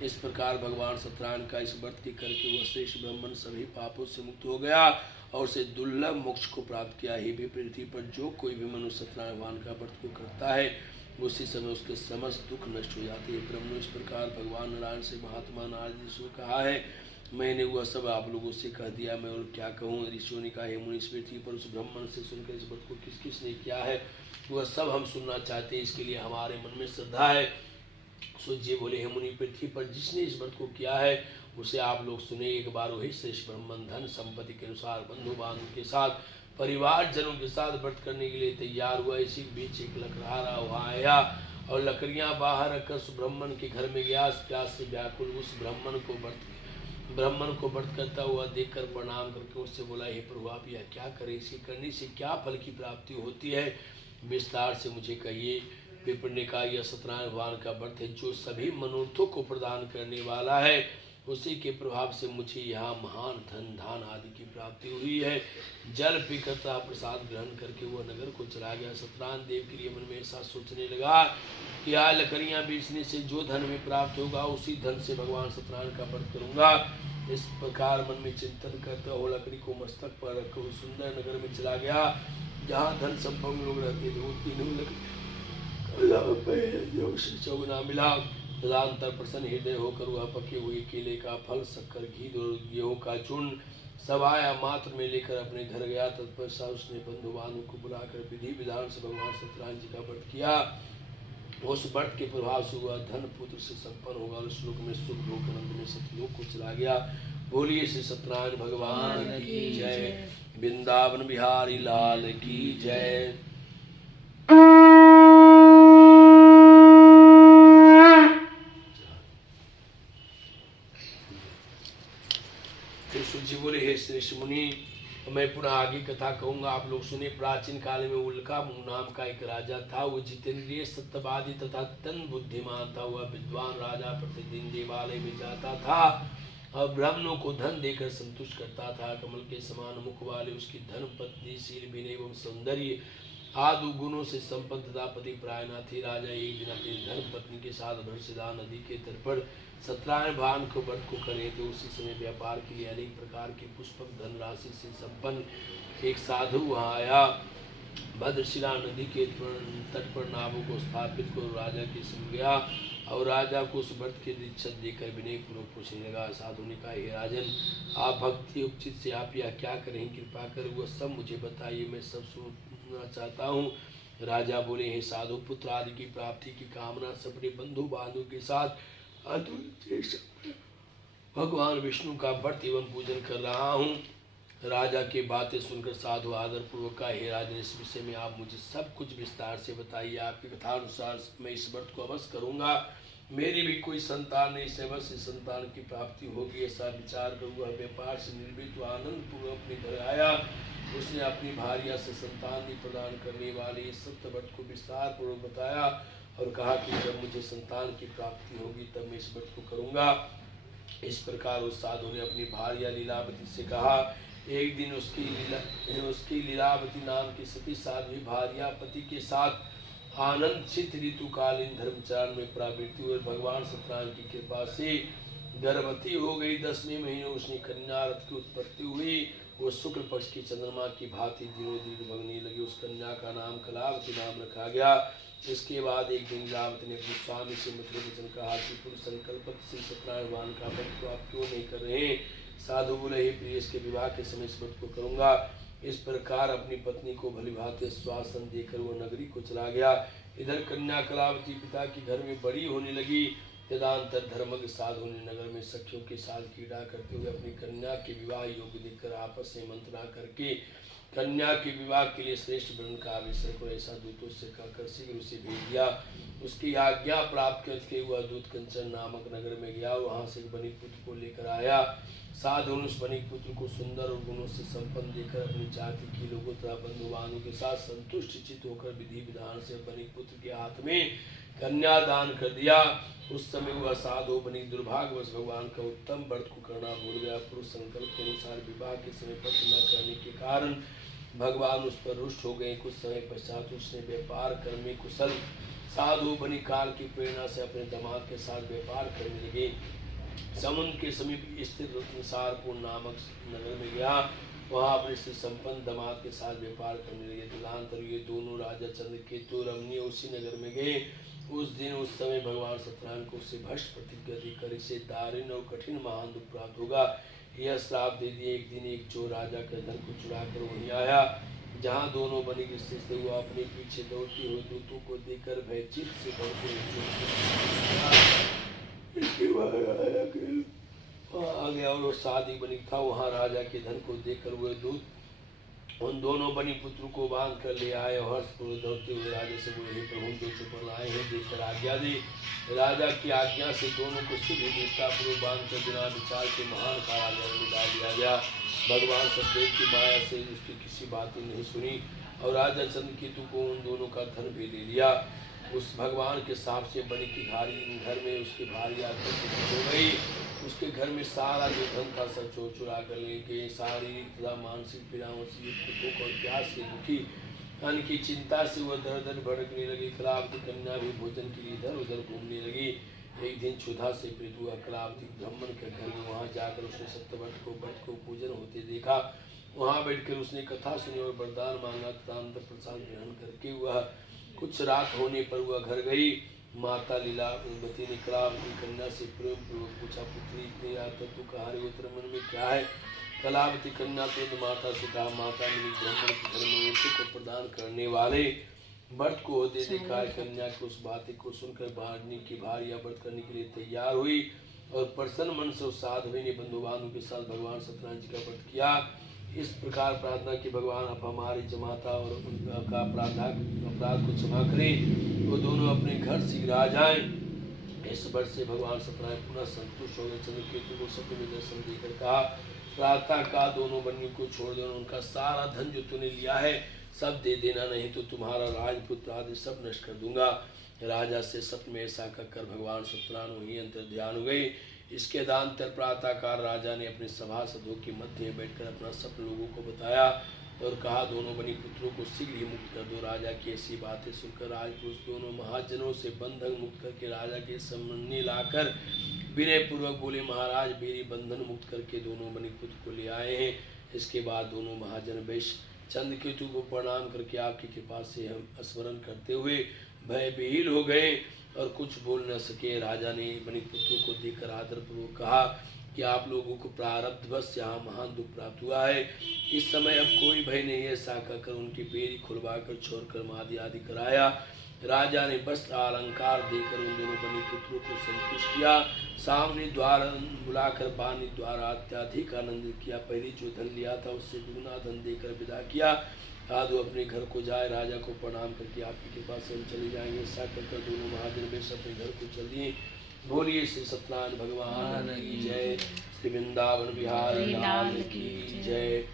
इस प्रकार भगवान सत्यनारायण का इस व्रत के करके वह श्रेष्ठ ब्राह्मण सभी पापों से मुक्त हो गया और उसे दुर्लभ मोक्ष को प्राप्त किया। ही भी पृथ्वी पर जो कोई भी मनुष्य सत्यनारायण भगवान का व्रत को करता है उसी समय उसके समस्त दुख नष्ट हो जाते हैं। ब्रह्म इस प्रकार भगवान नारायण से महात्मा नारद जी से कहा है। मैंने वह सब आप लोगों से कह दिया, मैं और क्या कहूँ। ऋषियों ने कहा, हे मुनि, इस पृथ्वी पर उस ब्राह्मण से सुनकर इस व्रत को किस किस ने किया है वह सब हम सुनना चाहते हैं। इसके लिए हमारे मन में श्रद्धा है। सूर्य बोले, हे मुनि, पृथ्वी पर जिसने इस व्रत को किया है उसे आप लोग सुने। एक बार वही श्रेष्ठ ब्राह्मण धन संपत्ति के अनुसार बंधु बांधु के साथ परिवार जनों के साथ व्रत करने के लिए तैयार हुआ। इसी बीच एक लकड़हारा वहाँ आया और लकड़ियाँ बाहर रखकर उस ब्राह्मण के घर में गया। प्यास से व्याकुल उस ब्राह्मण को व्रत करता हुआ देखकर प्रणाम करके उससे बोला, हे प्रभु, आप यह क्या करें? इसे करने से क्या फल की प्राप्ति होती है? विस्तार से मुझे कहिए। विप्र ने कहा, यह सत्यनारायण भगवान का व्रत है जो सभी मनोरथों को प्रदान करने वाला है। उसी के प्रभाव से मुझे यहाँ महान धन धान आदि की प्राप्ति हुई है। जल पीकर तथा प्रसाद ग्रहण करके वह नगर को चला गया। सत्यनारायण देव के लिए मन में ऐसा सोचने लगा कि आज लकड़ियाँ बेचने से जो धन में प्राप्त होगा उसी धन से भगवान सत्यनारायण का व्रत करूँगा। इस प्रकार मन में चिंतन करते हो लकड़ी को मस्तक पर रखकर उस सुंदर नगर में चला गया जहाँ धन संपन्न लोग रहते थे। वो तीनों लकड़ी चौगुना मिला। तदनंतर प्रसन्न हृदय होकर वह पके हुए केले का फल, शक्कर, घी, गेहूं का चूर्ण, सब आया मात्र में लेकर अपने घर गया। तत्पश्चात उसने बंधु बांधव को बुलाकर विधि विधान से भगवान सत्यनारायण जी का व्रत किया। उस व्रत के प्रभाव से हुआ धन पुत्र से संपन्न होगा। उस लोक में सुख लोक आनंद में सतलोक को चला गया। बोलिए श्री सत्यनारायण भगवान की जय। वृंदावन बिहारी लाल की जय। कृष्ण जी बोले हे श्रेष्ठ मुनि, मैं पुनः आगे कथा कहूंगा, आप लोग सुने। प्राचीन काल में उल्का नाम का एक राजा था। वो जितेंद्रिय सत्यवादी तथा अत्यंत बुद्धिमान था। वह विद्वान राजा प्रतिदिन देवालय में जाता था और ब्राह्मणों को धन देकर संतुष्ट करता था। कमल के समान मुख वाले उसकी धन पत्नी शील विनय एवं सौंदर्य आदि गुणों से संपन्न तथा पति प्रायणा थी। राजा एक दिन अपनी धर्म पत्नी के साथ भरसिदा नदी के तट पर सत्यनारायण भगवान को व्रत को कर रहे थे। उसी समय व्यापार के लिए अनेक प्रकार के पुष्पक धनराशि से संपन्न एक साधु वहाँ आया। भद्रशिला नदी के तट पर नावों को स्थापित कर राजा के संग गया और राजा को उस व्रत के दीक्षित देकर विनय पूर्वक पूछने लगा। साधु ने कहा, हे राजन, आप भक्ति उपचित से आप यह क्या करें, कृपा कर वह सब मुझे बताइए, मैं सब सुनना चाहता हूँ। राजा बोले, हे साधु, पुत्र आदि की प्राप्ति की कामना से अपने बंधु बांधव के साथ भगवान विष्णु का व्रत एवं पूजन कर रहा हूँ। राजा की बातें सुनकर साधु आदर पूर्वक का, हे राजन, इस विषय में आप मुझे सब कुछ विस्तार से बताइए। आपकी कथा अनुसार मैं इस व्रत को अवश्य करूँगा। मेरी भी कोई संतान नहीं, से अवश्य संतान की प्राप्ति होगी, ऐसा विचार कर वह व्यापार से निर्मित आनंद पूर्वक अपने घर आया। उसने अपनी भार्या से संतान प्रदान करने वाले इस सत्य व्रत को विस्तार पूर्वक बताया और कहा कि जब मुझे संतान की प्राप्ति होगी तब मैं इस व्रत को करूँगा। इस प्रकार उस साधु ने अपनी भार्या लीलावती से कहा। एक दिन उसकी लीलावती नाम की सती साध्वी भार्या पति के साथ आनंद चित ऋतुकालीन धर्मचारण में प्रवृत्ति हुई। भगवान सत्यनारायण की कृपा से गर्भवती हो गई। 10वें महीने उसने कन्या रथ की उत्पत्ति हुई। वो शुक्ल पक्ष की चंद्रमा की भांति दिनों दिन भगने लगी। उस कन्या का नाम कलावती नाम रखा गया। इसके बाद एक दिन लीलावती ने अपने स्वामी से मधुर वचन कहा कि पुरुष संकल्प से सत्यनारायण भगवान का व्रत तो आप क्यों नहीं कर रहे। साधु बोले, हे प्रिय, इसके विवाह के समय इस व्रत को करूँगा। इस प्रकार अपनी पत्नी को भली भांति स्वासन देकर वो नगरी को चला गया। इधर कन्या कलावती पिता के घर में बड़ी होने लगी। तदंतर धर्मज्ञ साधु ने नगर में सखियों के साथ क्रीड़ा करते हुए अपनी कन्या के विवाह योग्य देखकर आपस में मंत्रणा करके कन्या के विवाह के लिए श्रेष्ठ वर्ण का आविष्कार को ऐसा दूतों से कहकर शीघ्र उसे भेज दिया। उसकी आज्ञा प्राप्त करके वह दूत कंचन नामक नगर में गया। वहां से एक बनिक पुत्र को लेकर आया। साधु ने उस बनिक पुत्र को सुंदर और गुणों से संपन्न देखकर अपनी जाति के लोगों तथा बंधु बांधवों के साथ संतुष्ट चित्त होकर विधि विधान से बनिक पुत्र के हाथ में कन्यादान कर दिया। उस समय वह साधु बनिक दुर्भाग्यवश भगवान का उत्तम व्रत को करना भूल गया। पुरुष संकल्प के अनुसार विवाह के समय पत्र न करने के कारण भगवान उस पर रुष्ट हो गए। कुछ समय पश्चात उसने व्यापार कर्मी कुशल साधु बनिक काल की प्रेरणा से अपने दामाद के साथ व्यापार करने लगे। समुद्र के समीप स्थित रत्नसारपुर नामक नगर में गया। वहाँ अपने से संपन्न दामाद के साथ व्यापार करने लगे। तदंतर ये दोनों राजा चंद्रकेतु रमणीय उसी नगर में गए। उस दिन उस समय भगवान सत्यनारायण को उससे भ्रष्ट प्रतिज्ञा देकर इसे दारुण और कठिन महान दुख प्राप्त होगा यह श्राप दे दिए। एक दिन एक चोर राजा के धन को चुरा कर वहीं आया जहाँ दोनों बनिक स्थित थे। वो अपने पीछे दौड़ते हुए दूतों को देखकर भयचीत से दौड़ते आ गया और वो साधी बनिक था। वहाँ राजा के धन को देखकर वह दूत उन दोनों बनी पुत्रों को बांध कर ले आए और हर्षपूर्वक दौड़ते हुए राजा से बोले, हे प्रभु, दो चुपन आए हैं, देखकर आज्ञा दे। राजा की आज्ञा से दोनों को शीघ्र देवतापूर्वक बांध कर बिना विचार के महान कारागार में डाल दिया गया। भगवान सतदेव की माया से उसकी किसी बात नहीं सुनी और राजा चंद्रकेतु को उन दोनों का धन भी ले लिया। उस भगवान के साप से बनी की घर में उसकी भार्या हो गई। उसके घर में सारा जो धन था सब चोर चुरा कर ले गए। शारीरिक तथा मानसिक पीड़ाओं से युक्त भूख और प्यास से दुखी अन्न की चिंता से वह दर दर भड़कने लगी। कलावती कन्या भी भोजन के लिए इधर उधर घूमने लगी। एक दिन क्षुधा से पीड़ित हुआ कलावती ब्राह्मण के घर में वहाँ जाकर उसने सत्यव्रत को पूजन होते देखा। वहाँ बैठकर उसने कथा सुनी और वरदान मांगा तथा अंतर प्रसाद ग्रहण करके वह कुछ रात होने पर वह घर गई। माता लीलावती ने कलावती कन्या से प्रेम पूर्वक पूछा, पुत्री इतनी रात तक तू कहाँ रही हो, तेरे मन में क्या है? कलावती कन्या तुरंत माता से कहा, माता ने ब्राह्मण के घर में मृत्यु को प्रदान करने वाले व्रत को दे देखा है। कन्या की उस बात को सुनकर बाढ़ने की भार्या व्रत करने के लिए तैयार हुई और प्रसन्न मन से उस साध्वी ने बंधु बांधव के साथ भगवान सत्यनारायण जी का व्रत किया। इस प्रकार प्रार्थना की, भगवान आप हमारी जमाता और उनका अपराध को क्षमा करें, वो दोनों अपने घर शीघ्र आ जाएं। इस वर्ष से भगवान सत्यनारायण पुनः संतुष्ट हो गए। चंद्रकेतु को सपने में दर्शन देकर कहा, प्रातः का दोनों बन्नी को छोड़ देना, उनका सारा धन जो तूने लिया है सब दे देना, नहीं तो तुम्हारा राजपुत्र आदि सब नष्ट कर दूंगा। राजा से सपने में ऐसा कहकर भगवान सत्यनारायण वहीं अंतर ध्यान हो गए। इसके दांतर प्रातःकाल राजा ने अपने सभासदों के मध्य में बैठकर अपना सपना लोगों को बताया और कहा, दोनों बनी पुत्रों को शीघ्र ही मुक्त कर दो। राजा की ऐसी बातें सुनकर राजपुरुष दोनों महाजनों से बंधन मुक्त करके राजा के सामने लाकर विनय पूर्वक बोले, महाराज मेरी बंधन मुक्त करके दोनों बनी पुत्र को ले आए हैं। इसके बाद दोनों महाजन बेश चंद्रकेतु को प्रणाम करके आपकी कृपा से हम स्मरण करते हुए भय विहीन हो गए और कुछ बोल न सके। राजा ने बनी पुत्रों को देखकर आदरपूर्वक कहा कि आप लोगों को प्रारब्धवश यहाँ महान दुख प्राप्त हुआ है, इस समय अब कोई भय नहीं है। ऐसा कहकर उनकी बेरी खुलवाकर छोड़कर आदि आदि कराया। राजा ने वस्त्र अलंकार देकर उन दोनों बनी पुत्रों को संतुष्ट किया। सामने द्वार बुलाकर बानी द्वारा अत्यधिक आनंदित किया। पहले जो धन लिया था उससे दुगना धन देकर विदा किया। साधु अपने घर को जाए, राजा को प्रणाम करके आपकी कृपा से हम चले जाएंगे। ऐसा कर दोनों महाजन बेश अपने घर को चल दिए। बोलिए श्री सत्यनारायण भगवान की जय, श्री वृंदावन बिहारी लाल की जय।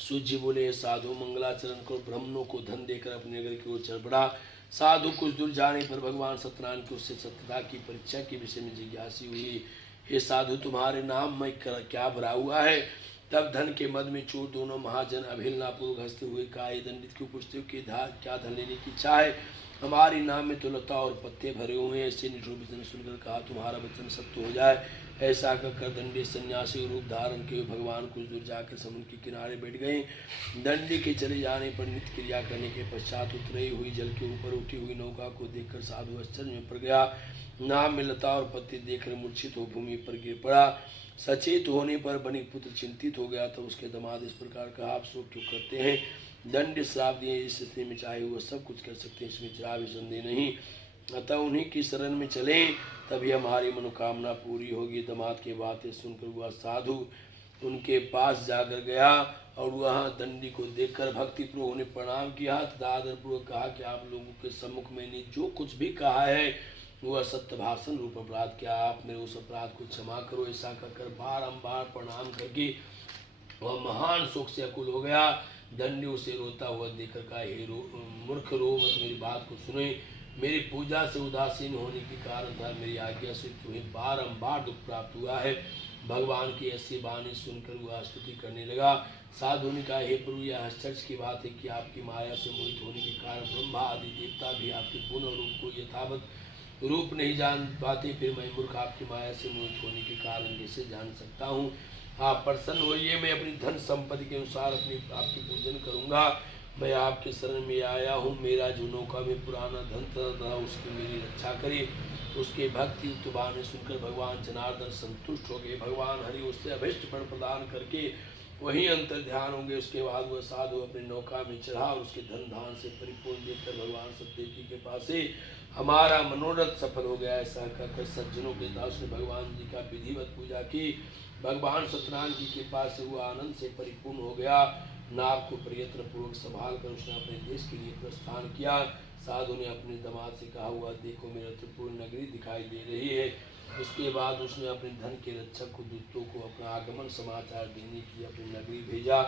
सूजी बोले, साधु मंगलाचरण को ब्राह्मणों को धन देकर अपने नगर की ओर चल पड़ा। साधु कुछ दूर जाने पर भगवान सत्यनारायण की उससे सत्यता की परीक्षा के विषय में जिज्ञासी हुई। हे साधु, तुम्हारे नाम में क्या भरा हुआ है? तब धन के मद में चूर दोनों महाजन अभिलनापूर्वक हंसते हुए कहा, दंडित क्यों पूछते हो कि क्या धन लेने की इच्छा है? हमारे नाम में तो लता और पत्ते भरे हुए हैं। ऐसे निठुर वचन सुनकर कहा, तुम्हारा वचन सत्य हो जाए। ऐसा कहकर दंडी सन्यासी रूप धारण किए भगवान कुछ दूर जाकर समुद्र के किनारे बैठ गए। दंडी के चले जाने पर नित्य क्रिया करने के पश्चात उतरी हुई जल के ऊपर उठी हुई नौका को देखकर साधु आश्चर्य में पड़ गया। नाम में लता और पत्ते देखकर मूर्छित हो भूमि पर गिर पड़ा। सचेत होने पर बनी पुत्र चिंतित हो गया। तो उसके दामाद इस प्रकार कहा, आप शोक क्यों करते हैं? दंड श्राप दिए, इस स्थिति में चाहे वह सब कुछ कर सकते हैं, इसमें जरा भी संदेह नहीं। अतः उन्हीं की शरण में चलें, तभी हमारी मनोकामना पूरी होगी। दामाद की बातें सुनकर वह साधु उनके पास जाकर गया और वहाँ दंडी को देखकर भक्तिपूर्वक उन्हें प्रणाम किया तथा आदरपूर्वक कहा कि आप लोगों के सम्मुख मैंने जो कुछ भी कहा है वह सत्य भाषण रूप अपराध किया, आप मेरे उस अपराध को क्षमा करो। ऐसा कहकर बारंबार प्रणाम करके वह महान शोक से अकुल हो गया। दंडी उसे रोता हुआ देखकर कहा, हे मूर्ख रो मत, मेरी बात को सुने। मेरी पूजा से उदासीन होने के कारण था, मेरी आज्ञा से तुम्हें बारंबार दुख प्राप्त हुआ है। भगवान की ऐसी वाणी सुनकर वह स्तुति करने लगा। साधु ने कहा, हे प्रभु, यह आश्चर्य की बात है कि आपकी माया से मोहित होने के कारण ब्रह्मा आदि देवता भी आपके पूर्ण रूप को यथावत रूप नहीं जान पाते, फिर मैं मूर्ख आपकी माया से मोहित होने के कारण कैसे जान सकता हूँ? आप प्रसन्न होइए, मैं अपनी धन संपत्ति के अनुसार आपकी पूजन करूँगा। मैं आपके शरण में आया हूँ। मेरा जो नौका में पुराना धन था उसकी मेरी रक्षा करिए। उसके भक्ति युक्त वाणी सुनकर भगवान जनार्दन संतुष्ट हो गए। भगवान हरि उससे अभिष्ट फल प्रदान करके वहीं अंतर ध्यान होंगे। उसके बाद वह साधु अपने नौका में चढ़ा और उसके धन धान से परिपूर्ण देखकर भगवान सत्यदेव के पास से हमारा मनोरथ सफल हो गया। ऐसा कहकर सज्जनों के दास ने भगवान जी का विधिवत पूजा की। भगवान सत्यनारायण की कृपा से वह आनंद से परिपूर्ण हो गया। नाव को प्रयत्न पूर्वक संभाल कर उसने अपने देश के लिए प्रस्थान किया। साधु ने अपने दामाद से कहा, हुआ देखो मेरा त्रिपुर नगरी दिखाई दे रही है। इसके बाद उसने अपने धन के रक्षक को दूतों को अपना आगमन समाचार देने के लिए अपनी नगरी भेजा।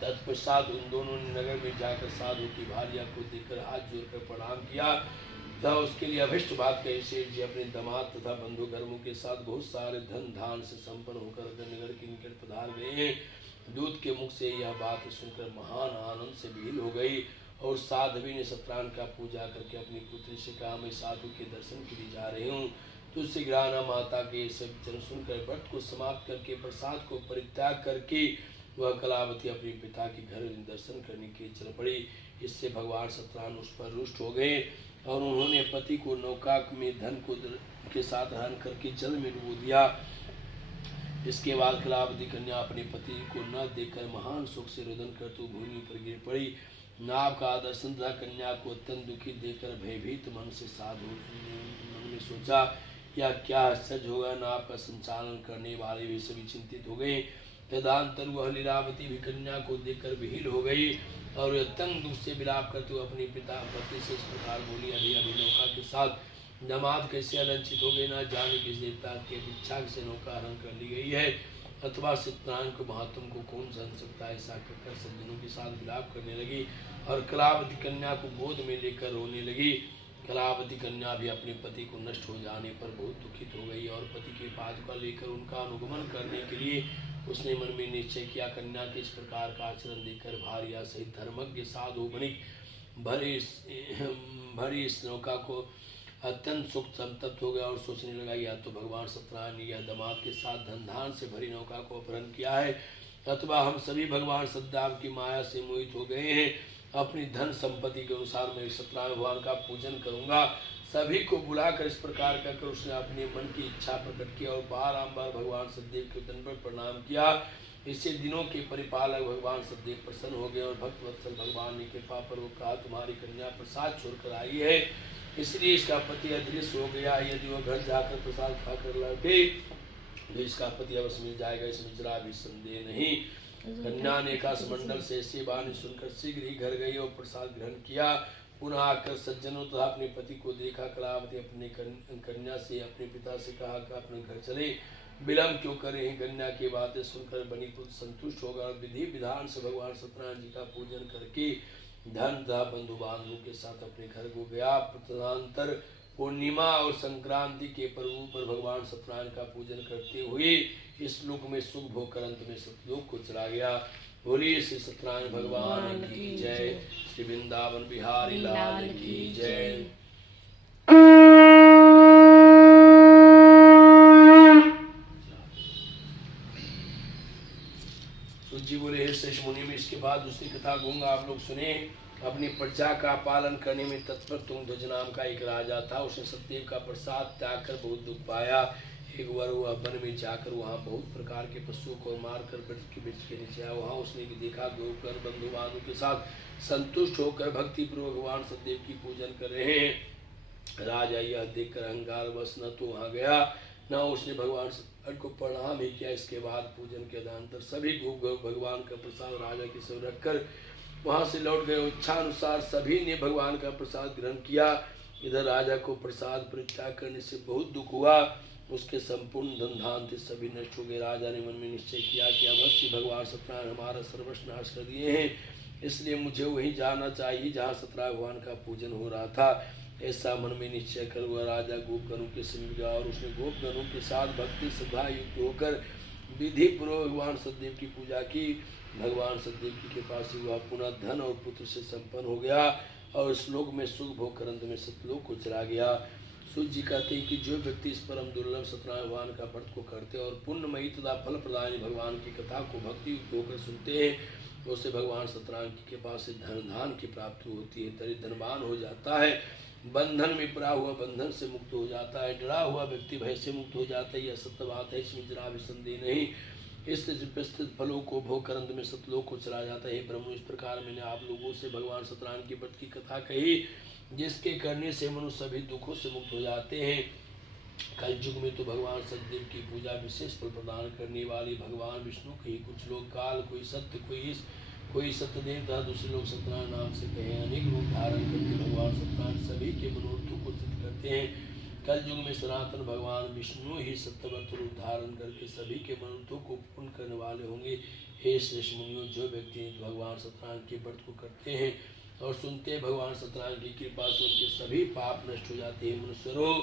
तत्पश्चात उन दोनों ने नगर में जाकर साधु की भार्या को देखकर हाथ जोड़कर प्रणाम किया तथा उसके लिए अभिष्ट बात कही। शेष जी अपने दामाद तथा बंधु गर्मों के साथ बहुत सारे धन धान से संपन्न होकर नगर के निकट पधार गए हैं। दूत के मुख से यह बात सुनकर महान आनंद से विहीन हो गई और साध्वी ने सत्यनारायण का पूजा करके अपनी पुत्री से कहा, मैं साधु के दर्शन के लिए जा रही हूँ। तुलसी ग्राना माता के सब वचन सुनकर व्रत को समाप्त करके प्रसाद को परित्याग करके वह कलावती अपने पिता के घर दर्शन करने के लिए चल पड़ी। इससे भगवान सत्यनारायण उस पर रुष्ट हो गए और उन्होंने पति को नौका में धन को के साथ हरण करके जल में डुबो दिया। इसके बाद कलावती कन्या अपने पति को न देखकर महान शोक से रुदन करते भूमि पर गिर पड़ी। नाव का दर्शन तथा कन्या को अत्यंत दुखी देखकर भयभीत मन से साधु मन में सोचा या क्या आश्चर्य होगा। नाव का संचालन करने वाले भी सभी चिंतित हो गए। तदंतर वह लीलावती भी कन्या को देखकर विहीन हो गई और अत्यंत दुख से विलाप करते हुए अपने पिता पति से इस प्रकार बोली, अभी अभी नौका के साथ दामाद कैसे अलंचित हो गए, न जाने किस देवता के इच्छा से नौका हरण कर ली गई है, अथवा सत्यनारायण को महात्म को कौन जान सकता है। ऐसा कहकर सज्जनों के साथ विलाप करने लगी और कलावती कन्या को गोद में लेकर रोने लगी। कलावती कन्या भी अपने पति को नष्ट हो जाने पर बहुत दुखित हो गई और पति के पादुका लेकर उनका अनुगमन करने के लिए उसने मन में निश्चय किया। कन्या के इस प्रकार का आचरण देखकर भार्या सहित धर्मज्ञ साधु बणिक भरी इस नौका को अत्यंत सुख संतप्त हो गया और सोचने लगा, या तो भगवान सत्यनारायण ने यह दामाद के साथ धन धान से भरी नौका को अपहरण किया है, अथवा हम सभी भगवान सद्दाम की माया से मोहित हो गए हैं। अपनी धन संपत्ति के अनुसार मैं सत्यनारायण भगवान का पूजन करूंगा। सभी को बुलाकर इस प्रकार कहकर उसने अपने मन की इच्छा प्रकट की और बारंबार भगवान सतदेव के उदन पर प्रणाम किया। इससे दिनों के परिपालक भगवान सतदेव प्रसन्न हो गए और भक्त वत्सल भगवान ने कृपा पर वो कहा, तुम्हारी कन्या प्रसाद छोड़कर आई है, इसलिए इसका पति अदृश्य हो गया। यदि वह घर जाकर प्रसाद खाकर लौटे तो इसका पति अवश्य मिल जाएगा, इसमें जरा भी संदेह नहीं। कन्या ने काशमंडल से ऐसी वाणी सुनकर शीघ्र ही घर गई और प्रसाद ग्रहण किया। पुनः आकर सज्जनों तथा अपने पति को देखा। कलावती अपने कन्या से अपने पिता से कहा कि अपने घर चले, विलम्ब क्यों करे हैं। कन्या की बातें सुनकर बनीपुत्र संतुष्ट होगा और विधि विधान से भगवान सत्यनारायण जी का पूजन करके धन तथा बंधु बांधवों के साथ अपने घर को गया। तदनंतर पूर्णिमा और संक्रांति के पर्वों पर भगवान सत्यनारायण का पूजन करते हुए इस लोक में सुख भोग कर अंत में सतलोक को चला गया। बोलिए श्री सत्यनारायण भगवान की जय, श्री वृंदावन बिहारी लाल की जय। तो जी बोले, हे शेष मुनि में इसके बाद दूसरी कथा कहूंगा, आप लोग सुने। अपनी प्रजा का पालन करने में तत्पर तुंगध्वज नाम का एक राजा था। उसने सत्यदेव का प्रसाद त्याग कर बहुत दुख पाया। एक बार वह वन में जाकर वहाँ बहुत प्रकार के पशुओं को मारकर वृक्ष के नीचे आया। वहाँ उसने देखा गोकर बंधु बांधव के साथ संतुष्ट होकर भक्ति पूर्वक भगवान सत्यदेव की पूजन कर रहे हैं। राजा यह देखकर अहंकार बस न तो वहाँ गया न उसने भगवान सत्यनारायण को प्रणाम ही किया। इसके बाद पूजन के अनंतर सभी गोप भगवान का प्रसाद राजा के सिर रखकर वहाँ से लौट गए। इच्छा अनुसार सभी ने भगवान का प्रसाद ग्रहण किया। इधर राजा को प्रसाद परित्याग करने से बहुत दुख हुआ। उसके संपूर्ण धन धान थे सभी नष्ट हो गए। राजा ने मन में निश्चय किया कि अवश्य भगवान सत्यनारायण हमारा सर्वस्व नाश कर दिए हैं, इसलिए मुझे वहीं जाना चाहिए जहाँ सत्यनारायण भगवान का पूजन हो रहा था। ऐसा मन में निश्चय कर वह राजा गोपगणों के समीप गया और उसने गोपगणों के साथ भक्ति श्रद्धा युक्त होकर विधि पूर्वक भगवान सत्यदेव की पूजा की। भगवान सत्यदेव की कृपा से वह पुनः धन और पुत्र से संपन्न हो गया और श्लोक में सुख भोग कर अंत में सतलोक को चला गया। सूर्य जी कहते हैं कि जो व्यक्ति इस परम दुर्लभ सत्यनारायण भगवान का व्रत को करते और पुण्यमयी तथा फल प्रदायी भगवान की कथा को भक्ति युक्त होकर सुनते हैं, उससे भगवान सत्यनारायण की कृपा से धन धान की प्राप्ति होती है। दरिद्र धनवान हो जाता है, बंधन में पड़ा हुआ बंधन से मुक्त हो जाता है, डरा हुआ व्यक्ति भय से मुक्त हो जाता है। यह सत्य बात है, इसमें जरा भी संदेह नहीं। इस विस्तृत फलों को भोग कर अंत में सतलोक को चला जाता है। ब्रह्म, इस प्रकार मैंने आप लोगों से भगवान सत्यनारायण के व्रत की कथा कही, जिसके करने से मनुष्य सभी दुखों से मुक्त हो जाते हैं। कल युग में तो भगवान सत्यदेव की पूजा विशेष फल प्रदान करने वाली भगवान विष्णु की कुछ लोग काल, कोई सत्य, कोई सत्यदेव तथा दूसरे लोग सत्यनारायण नाम से कहे अनेक रूप धारण करके भगवान सत्यनारायण सभी के मनोरथों को सिद्ध करते हैं। कल युग में सनातन भगवान विष्णु ही सत्यव्रत रूप धारण करके सभी के मनोरथों को पूर्ण करने वाले होंगे। हे श्रेष्ठ मुनियों, जो व्यक्ति भगवान सत्यनारायण के व्रत को करते हैं और सुनते हैं, भगवान सत्यनारायण की कृपा से उनके सभी पाप नष्ट हो जाते हैं। मनुष्यों,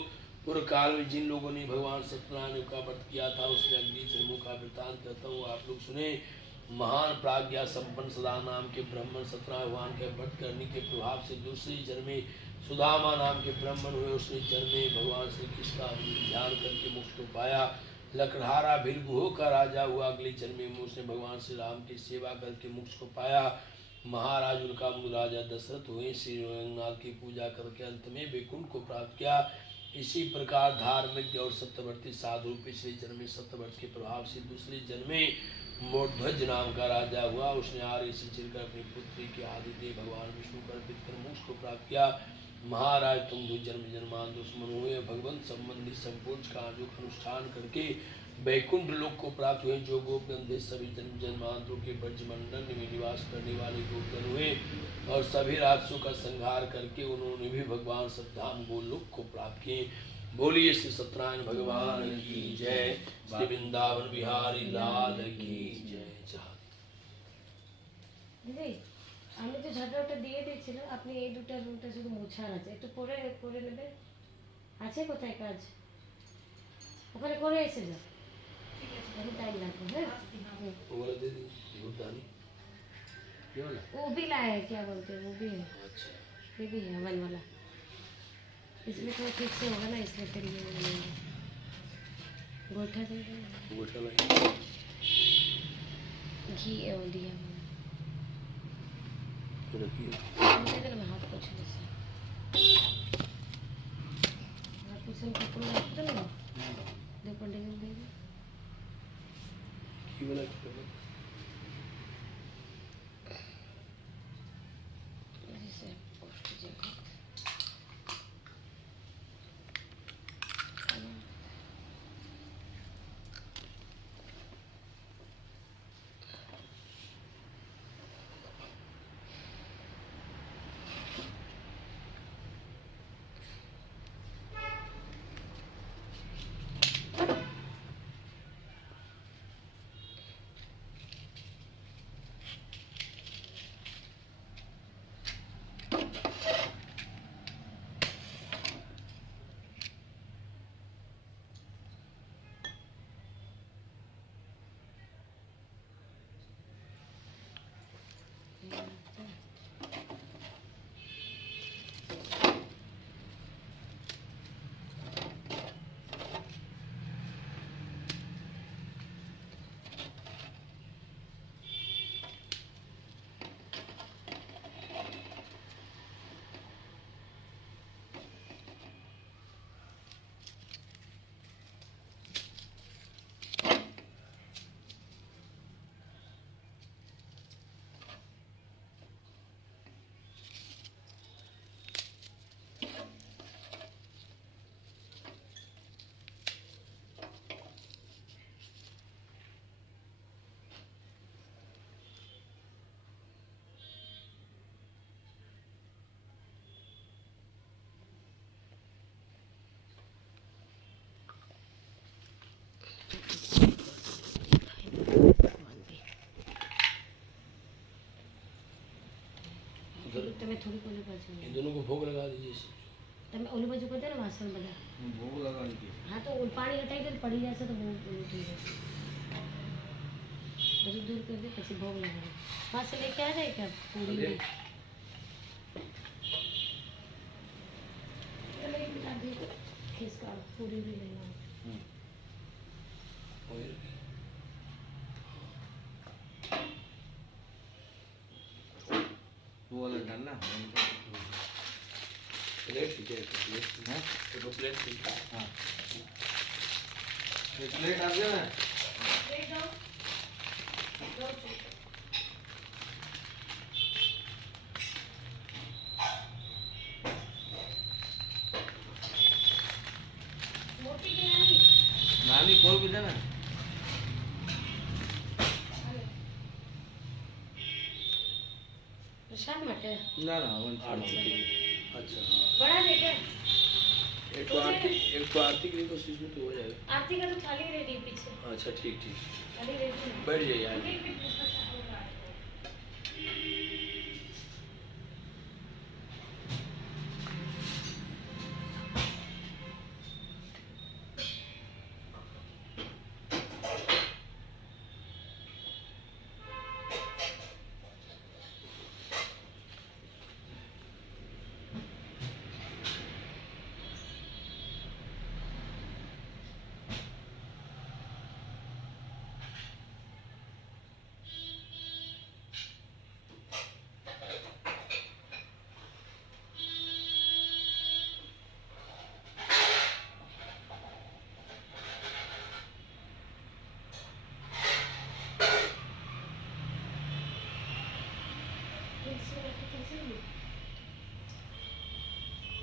पूर्व काल में जिन लोगों ने भगवान सत्यनारायण का व्रत किया था, उसने अग्नि जन्मों का वृतांत कहता हूँ, आप लोग सुने। महान प्राज्ञा संपन्न सदा नाम के ब्राह्मण सत्यनारायण भगवान के व्रत करने के प्रभाव से दूसरी जन्म में सुदामा नाम के ब्राह्मण हुए। उसने जन्म में भगवान श्री कृष्ण का ध्यान करके मोक्ष को पाया। लकड़हारा भिलगुहो का राजा हुआ। अगले जन्म में उसने भगवान श्री राम की सेवा करके मोक्ष को पाया। महाराज उनका राजा दशरथ हुए। श्री रंगनाथ की पूजा करके अंत में वैकुंठ को प्राप्त किया। इसी प्रकार धार्मिक और सत्यवर्ती साधु पिछले जन्म में सत्यवर्त के प्रभाव से दूसरे जन्म में मोध्वज नाम का राजा हुआ। उसने आर्य से चिरकर अपनी पुत्री के आदिदेव भगवान विष्णु को अर्पित कर मोक्ष को प्राप्त किया। महाराज तुम दो जन्म जन्मान दुश्मन हुए। भगवंत संबंधी संपूर्ण कार्यों का अनुष्ठान करके वैकुंठ लोक को प्राप्त हुए। जो गोपगंधे सभी जन्म जन्मांतरों के ब्रजमंडल में निवास करने वाले गोपगण हुए और सभी राक्षसों का संहार करके उन्होंने भी भगवान सतधाम गोलोक को प्राप्त किए। बोलिए श्री सत्यनारायण भगवान की जय। श्री वृंदावन बिहारी लाल की जय। দিদি আমি তো ঝাঁটা ওটা দিয়ে দিয়েছিলাম, আপনি এই দুটা রুমটা শুধু মোছার আছে, একটু করে করে নেবে। আছে কোথায় কাজ? ওখানে করে এসে যাও, আমি টাইম লাগবে। হ্যাঁ वो वाला दे दी भुगतानी। ये वाला वो भी लाया है, क्या बोलते हैं, वो भी है, अच्छा ये भी है हवन वाला। इसमें तो ठीक से होगा ना, इसलिए फिर ये लेंगे। गोइठा दे दो, गोटा लाई। घी है वो दिया रखिए। मुझे तो मैं हाथ पोछ ले से कुछ हम कपड़े रखते ना दो पंडे को दे दो। की वाला की वाला? जैसे पोस्ट जगह તમે થોડી ઓલી બાજુ इन दोनों को भोग लगा दीजिए। તમે ઓલી બાજુ કરજો ને વાસણ બધા। भोग लगा दीजिए। હા તો પાણી હટાવી દે, પડી જશે તો બહુ ઓલું થઈ જશે। બધું દૂર કરી દે પછી ભોગ લગાવે। પાસે લેકે આ જાય क्या पूरी में चलो एक मिनट आधी खिसका पूरी भी लेना। वो वाला डालना प्लेट ठीक है, है। तो प्लेट ठीक है। हाँ एक प्लेट आ गया ना। नानी खोल के देना। प्रसाद માટે ना ना वन आरती के लिए। अच्छा हाँ। बड़ा लेके एक तो आरती के लिए कोशिश में तो हो जाएगा। आरती का तो थाली रेडी पीछे, अच्छा ठीक ठीक, थाली रेडी बैठ जाइए आइए।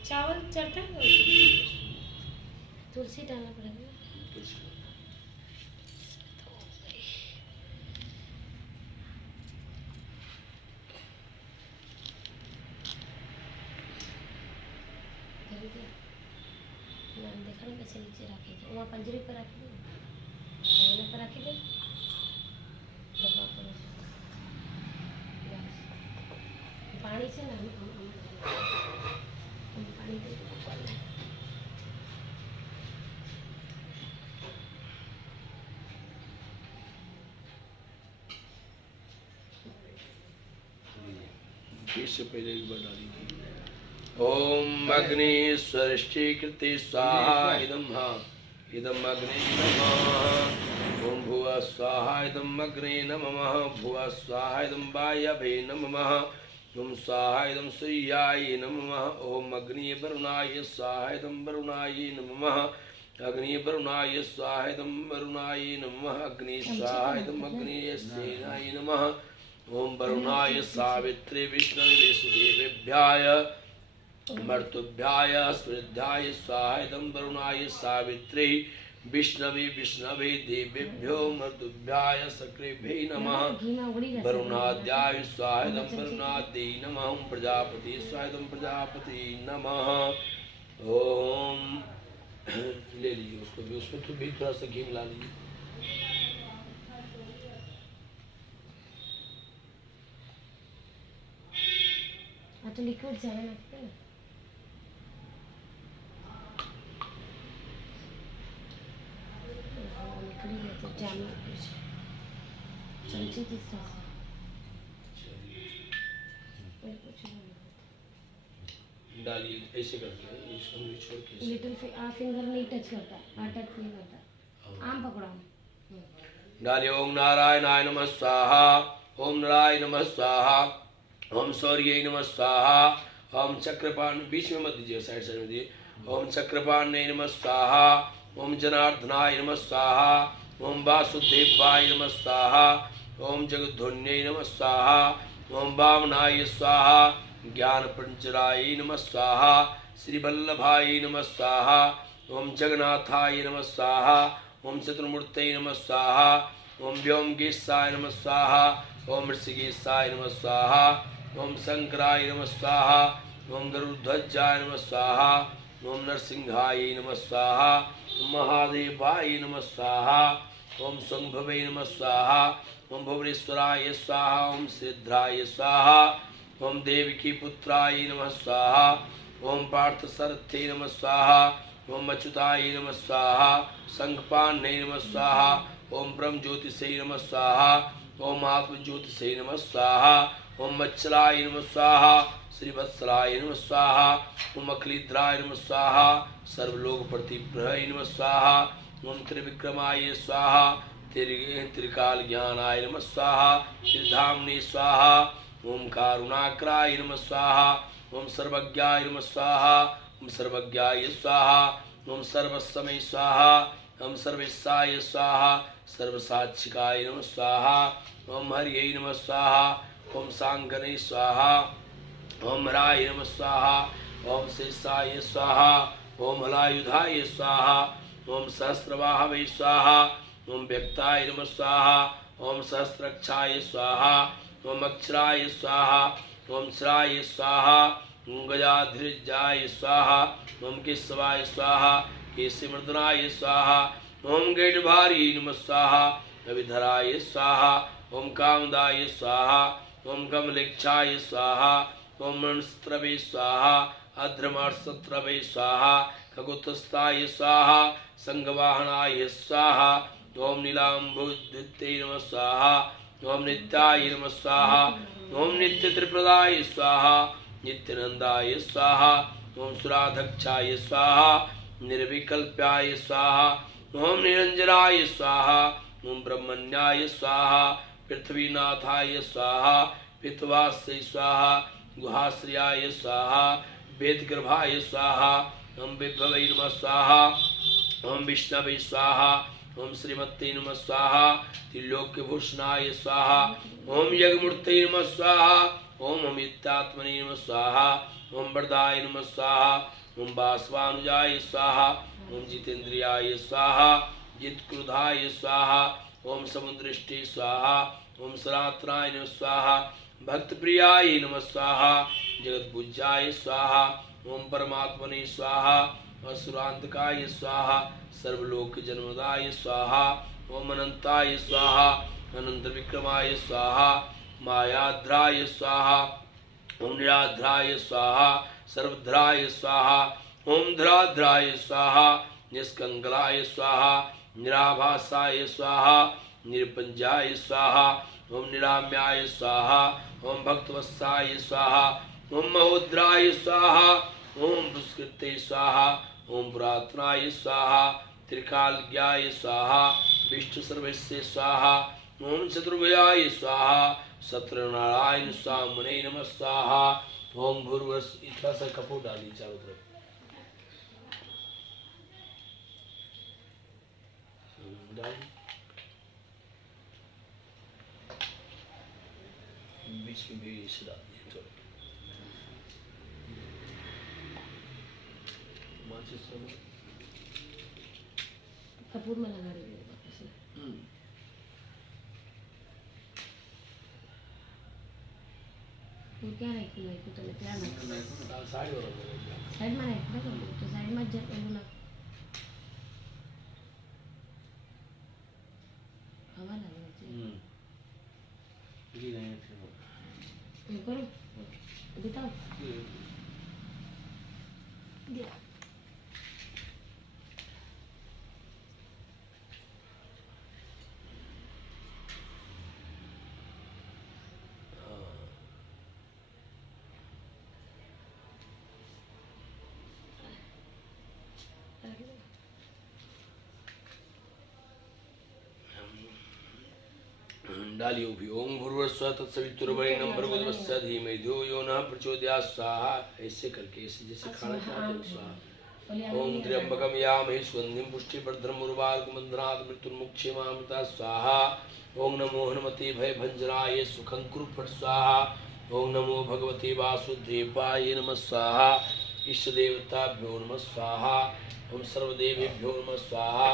चावल चढ़ता है ना, तुलसी डालना पड़ेगा। देखा नहीं कैसे नीचे रखे थे, वहाँ पंजरे पर रखे थे, पर रखे थे डब्बा पर। पानी से ना पानी दे से पहले एक बार डाली थी। ओम अग्नि स्वरिष्टि कृते स्वाहा इदम इदम अग्नि नमः। ओम भुवः स्वाहा इदम अग्नि नमः। भुवः स्वाहा इदम वायवे नमः। ओम स्वाहा इदम सूर्याय नमः। ओम अग्नि वरुणाय स्वाहा इदम वरुणाय नमः। अग्नि वरुणाय स्वाहा इदम वरुणाय नमः। अग्नि स्वाहा इदम अग्नि सेनाय नमः। ओम वरुणाय सावित्रे विष्णवे वसुदेवेभ्याय मर्तुभ्याय स्मृध्याय स्वाहा इदं वरुणाय सावित्रे विष्णवे देवेभ्यो मर्तुभ्याय सक्रेभ्यै नमः। वरुणाद्याय स्वाहा इदं वरुणाद्यै नमः। ओम प्रजापति स्वाहा इदं प्रजापति नमः। ओम ले लीजिए उसको भी, उसमें तो भी थोड़ा सा घी मिला लीजिए। तो लिक्विड जाना ना चमचे किस तरह डालिए ऐसे करके इसको छोड़ के लिटिल फिंगर नहीं टच करता, टच नहीं करता। आम पकड़ो। डालिए। ओम नारायणाय नमः स्वाहा। ओम नारायण नमः स्वाहा। ओम सौर्य नमः स्वाहा। ओम चक्रपाण बीच में मत दीजिए, साइड साइड में दीजिए। ओम चक्रपाण नमः स्वाहा। ओम जनार्दनाय नमः स्वाहा। ओम वासुदेवाय नमः स्वाहा। ओम जगद्धोन्यै नमः स्वाहा। ओम वामनाय स्वाहा। ज्ञान पंचराय नमः स्वाहा। श्री वल्लभाय नमः स्वाहा। ओम जगन्नाथाय नमः स्वाहा। ओम चतुर्मूर्तये नमः स्वाहा। ओम व्योमकेशाय नमः स्वाहा। ओम ऋषिकेशाय नमः स्वाहा। ओम शंकराय नमः स्वाहा। ओम गरुध्वजाय नमः स्वाहा। ओम नरसिंहाय नमः स्वाहा। ओम महादेवाय नमः स्वाहा। ओम संभवे नमः स्वाहा। ओम भुवनेश्वराय स्वाहा। ओम सिद्धाय स्वाहा। ओम देवकी पुत्राय नमः स्वाहा। ओम पार्थसारथे नमः स्वाहा। ओम अच्युताय नमः स्वाहा। शंखपाणे नमः स्वाहा। ओम ब्रह्म ज्योतिषे नमः स्वाहा। ओम आत्म ज्योतिषे नमः स्वाहा। ओम मच्छलाय नमः स्वाहा। श्रीवत्सलाय नमः स्वाहा। ओम अखिलिद्राय नमः स्वाहा। सर्वलोक प्रतिप्रहय नमः स्वाहा। ओम त्रिविक्रमाय स्वाहा। त्रिकाल ज्ञानाय नमः स्वाहा। त्रिधामने स्वाहा। ओम कारुणाकराय नमः स्वाहा। ओम सर्वज्ञाय नमः स्वाहा। ओम सर्वज्ञाय स्वाहा। ओम सर्वसमय स्वाहा। ओम सर्वेशाय स्वाहा। सर्वसाक्षिकाय नमः स्वाहा। ओम हरिये नमः स्वाहा। ओम सांगने स्वाहा। ओम हराय नमः स्वाहा। ओम शेषाय स्वाहा। ओम हलायुधाय स्वाहा। ओम सहस्रवाहवे स्वाहा। ओम व्यक्ताय नमः स्वाहा। ओम सहस्रक्षाय स्वाहा। ओम अक्षराय स्वाहा। ओम श्राय स्वाहा। ओम गजाधिजाय स्वाहा। ओम केशवाय स्वाहा। केशमर्दनाय स्वाहा। ओम गैडभारी नमः स्वाहा। अभिधराय स्वाहा। ओम कामदाय स्वाहा। ओम कमलेक्षाय स्वाहा। ओम मणस्त्रवे स्वाहा। अध्रमर्षत्रवे स्वाहा। खगोत्स्थाय स्वाहा। संगवाहनाय स्वाहा। ओम नीलांबुद्धिते नमः स्वाहा। ओम नित्याय नमः स्वाहा। ओम नित्य त्रिप्रदाय स्वाहा। नित्यानंदाय स्वाहा। ओम सुराधक्षाय स्वाहा। निर्विकल्प्याय स्वाहा। ओम निरंजनाय स्वाहा। ओम ब्रह्मण्याय स्वाहा। पृथ्वीनाथाय स्वाहा। पितवास्य स्वाहा। गुहाश्रयाय स्वाहा। वेदगर्भाय स्वाहा। ओम विभवे नमः स्वाहा। ओम विष्णवे स्वाहा। ओम श्रीमते नमः स्वाहा। त्रिलोक्यभूषणाय स्वाहा। ओम यज्ञमूर्ते नमः स्वाहा। ओम अमितात्मने नमः स्वाहा, ओम वरदाय नमः स्वाहा, ओम वासवानुजाय स्वाहा, ओम जितेन्द्रियाय स्वाहा, जितक्रुधाय स्वाहा, ओम समुद्रष्टि स्वाहा, ओम सनातनाय नमः स्वाहा, भक्तप्रियाय नमः स्वाहा, जगत्पूज्याय स्वाहा, ओम परमात्मने स्वाहा, असुरांतकाय स्वाहा, सर्वलोक जन्मदाय स्वाहा, ओम अनंताय स्वाहा, अनंत विक्रमाय स्वाहा, मायाध्राय स्वाहा, ओम निराध्राय स्वाहा, सर्वध्राय स्वाहा, ओम धराध्राय स्वाहा, निष्कंकलाय स्वाहा, निराभासाय स्वाहा, निरपंजाय स्वाहा, ओम निराम्याय स्वाहा, ओम भक्तवत्साय स्वाहा, ओम महोद्राय स्वाहा, ओम पुष्कृते स्वाहा, ओम पुरातनाय स्वाहा, त्रिकालज्ञाय स्वाहा, विष्णु सर्वस्य स्वाहा, ओम चतुर्भुजाय स्वाहा, सत्यनारायण स्वामिने नमः स्वाहा। ओम भूर्भुवः, थोड़ा सा कपूर डालिए चारों तरफ। डालिए बीच में भी इसे डाल दिए थोड़ा। माचिस सब कपूर में लगा रही हूँ वापस से। वो क्या राखी नाखी तो निकला ना साइड वाला साइड में राखी ना कपूर तो साइड में जब बोलू ना हवा लगना चाहिए। ये नहीं है ये करो बताओ दिया डालियो भी। ओम भूर्भुवस्सुवः तत्सवितुर्वरेण्यं भर्गो देवस्य धीमहि धियो यो नः प्रचोदयात् स्वाहा। ऐसे करके ऐसे जैसे खाना चाहते हो स्वाहा। ओम त्र्यंबकम यामहे सुगंधिं पुष्टिवर्धनम् उर्वारुकं बन्धनात् मृत्युर्मुक्षीयमामृतात् स्वाहा। ओम नमो हनुमते भयभञ्जनाय सुखं कुरु फट् स्वाहा। ओम नमो भगवते वासुदेवाय नमः स्वाहा। इष्ट देवताभ्यो नमः स्वाहा। ओम सर्वदेवेभ्यो नमः स्वाहा।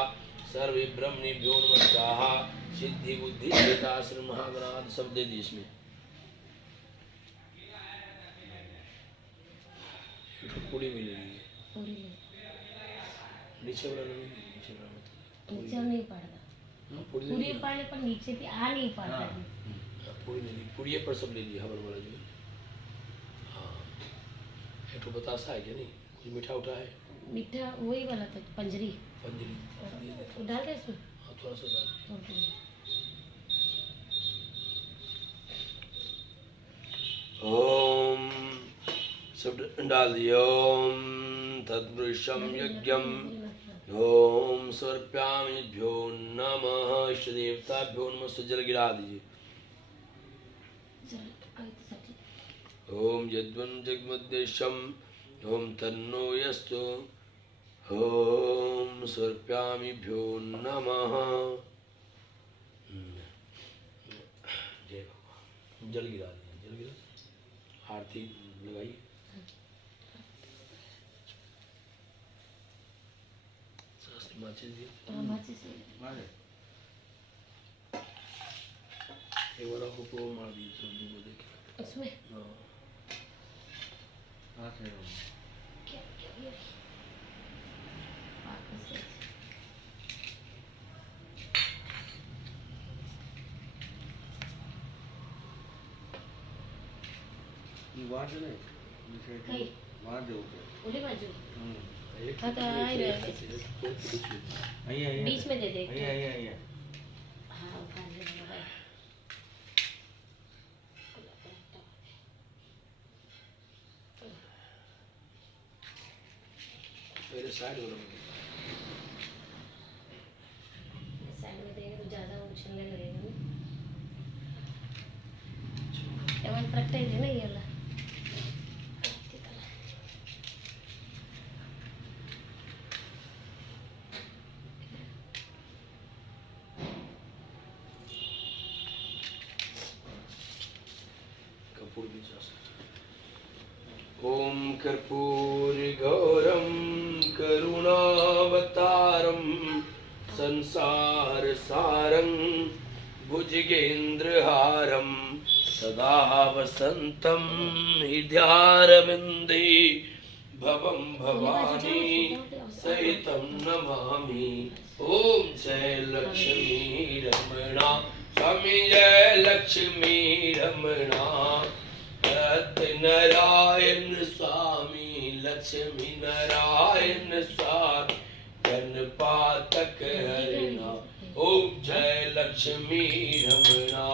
सर्वे ब्रह्मणेभ्यो नमः स्वाहा। सिद्धि बुद्धि श्रेताश्रम महागणाध सब दे दी इसमें। पूरी भी ले लीजिए। पूरी ले नीचे वाला नहीं, नीचे वाला मत। नीचे नहीं पड़ता पूरी पाने पर नीचे भी आ नहीं पाता है। पूरी ले ली, पूरी पर सब ले लिया हवर वाला जो है। हाँ एक तो बतासा है क्या नहीं, कुछ मीठा उठा है। मीठा वही वाला था पंजरी पंजरी डाल दे इसमें। हाँ थोड़ा सा डाल। ओम सब डाल दिया। ओम तद्वृषम यज्ञम ओम सर्प्यामिभ्यो नमः। इष्ट देवताभ्यो नमः। सज्जल गिरा दीजिए। ओम यद्वन् जगमद्देशम ओम तन्नो यस्तु। ओम सर्प्यामिभ्यो नमः। जय भगवान। जल गिरा दिया, जल गिरा। आरती लगाइए। माचिस दिए। माचिस मारे एक बार आपको प्रो मार दी सब लोगों देखे। उसमें हाँ हाथ है क्या क्या ये वापस से वार दे कहीं वार दे ऊपर उड़ी बाजू एक हाँ तो आ ही रहे आइए बीच में दे दे आइए हाँ उठा ले भाई। मेरे साइड वाला साइड में देंगे तो ज़्यादा उछलने लगेगा ना। एवं प्रैक्टिस है ना ये वाला। ओम कर्पूरगौरं करुणावतारं संसारसारं भुजगेन्द्रहारं सदा वसन्तं हृदयारविन्दे भवं भवानी सहितं नमामि। ओम जय लक्ष्मी रमणा स्वामी जय लक्ष्मी रमणा सत्यनारायण स्वामी लक्ष्मी नारायण स्वामी गणपातक हरिणा। ओम जय लक्ष्मी रमणा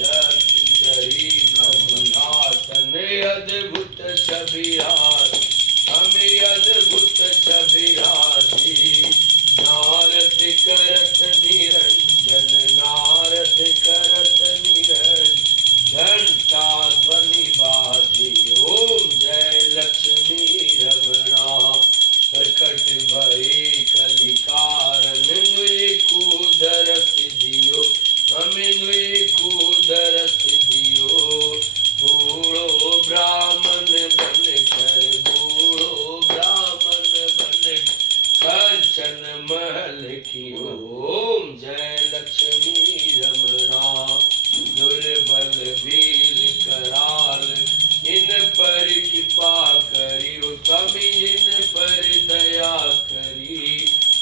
रक्त गरीब सिंहासन अद्भुत छबिहार हमें अद्भुत छबिहारी नारद करत निरंजन नारद करत निरंजन घंटा ध्वनि बाजे। ओम जय लक्ष्मी रमणा प्रकट भये कलिकारण नुय कूदर सिद्धियो हमें नुय कूदर सिद्धियो बूढ़ो ब्राह्मण बन कर बूढ़ो ब्राह्मण बन कंचन महल की। ओम जय लक्ष्मी रमणा दुर्बल वीर कराल इन पर कृपा करी स्वामी इन पर दया करी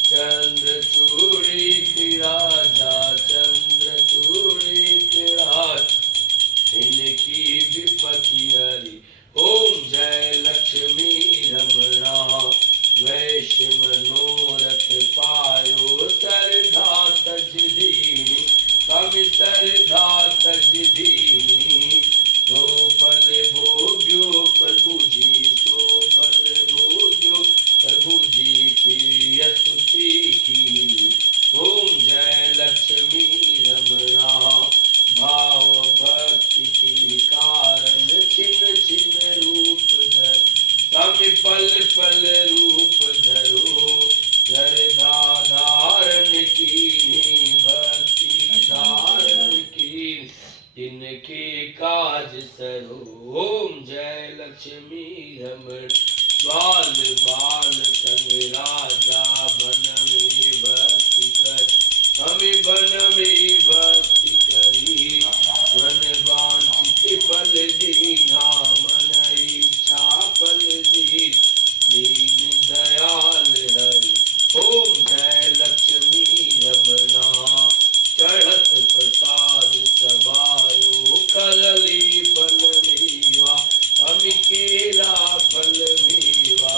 चंद्रचूड़ी की राजा चंद्रचूड़ी की राजा इनकी विपत्ति हरी। ओम जय लक्ष्मी रमणा वैश्य मनोरथ पायो सरधा तज दीनी स्वामी सरधा तज दीनी तो फल भोग्यो प्रभु जी तो फल भोग्यो प्रभु जी प्रिय स्तुति की। ओम जय लक्ष्मी रमणा भाव भक्ति की कारण छिन छिन रूप धर स्वामी पल पल रूप धरो जरधा धारण की भक्ति धारण की इनके काज सरो। ओम जय लक्ष्मी रमण बाल बाल संग राजा बन में भक्ति कर हमें बन में भक्ति करी मन वांछित फल दीना मन इच्छा फल दी दीन दयाल हरि। ओम जय लक्ष्मी रमणा चढ़त प्रसाद सबायो कलली फल मीवा हम केला फल मीवा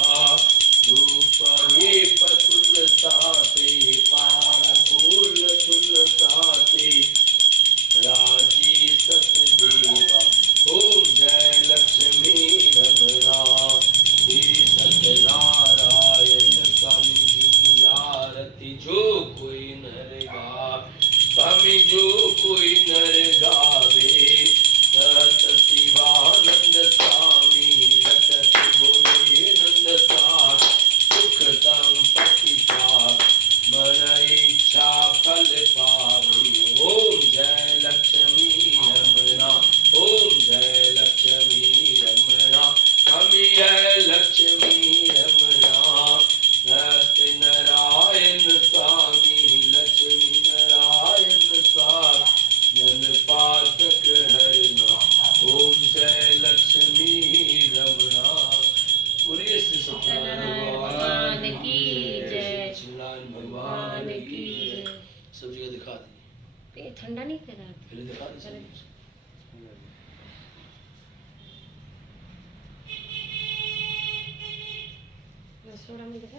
धूप पतुल साते पान फूल तुल साते राजी सतदेवा। ओम जय लक्ष्मी रमणा श्री सत्यनारायण स्वामी जी की आरती जो कोई नर गा स्वामी जो कोई नर गावे सत शिवानंद स्वामी रटत बोले नंद साथ सुख संपत्ति पाप मन इच्छा फल पावे। ओम जय लक्ष्मी रमणा ओम जय लक्ष्मी रमणा हम जय लक्ष्मी रमणा सत्य नारायण स्वामी लक्ष्मी नारायण स्वामी जनपातक हरिणा। ओम जय लक्ष्मी रमणा। पूरी श्री सत्यनारायण भगवान की जय सत्यनारायण भगवान की जय। सब जगह दिखा दी ये ठंडा नहीं कर रहा पहले दिखा दी सब। सोडा में दिखा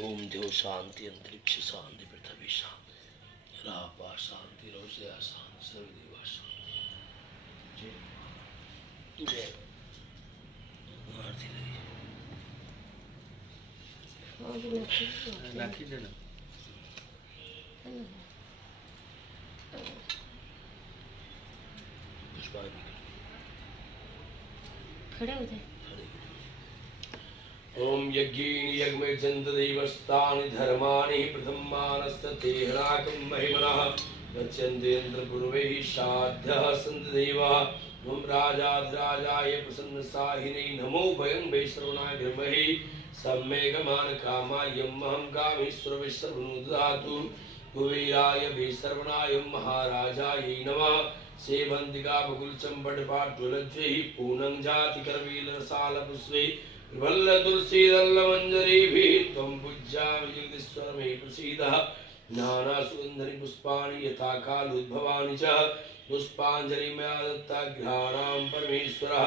ओम देव शांति अंतरिक्ष शांति पृथ्वी शांति रापा शांति रोजया शांति सर्वदेवा शांति। जय जय आरती लगी। राखी देना। पुष्पांजलि खड़े हो जाए। ओम यज्ञेन यज्ञमेजन्त देवस्तानि धर्माणि प्रथमानस्ततेहनाकं महिमनः गच्छन्तेन्द्र पूर्वैः साध्यः सन्त देवः। ओम राजाधिराजाय प्रसन्नसाहिने नमो भयं वै श्रवणाय धीमहि सम्मेघमान कामायं महं कामेश्वर विश्वनुदधातु कुबेराय वै श्रवणाय महाराजाय नमः। सेवन्तिका बकुल चंपट पाटुलज्जैः पूनं जाति करवीलरसालपुष्पै वल्ल तुलसी दल्ल मंजरीभिः त्वं पूज्यामि जगदीश्वर मे प्रसीदः। नाना सुगन्धि पुष्पाणि यथा कालोद्भवानि च पुष्पाञ्जलि मया दत्ता गृहाणां परमेश्वरः।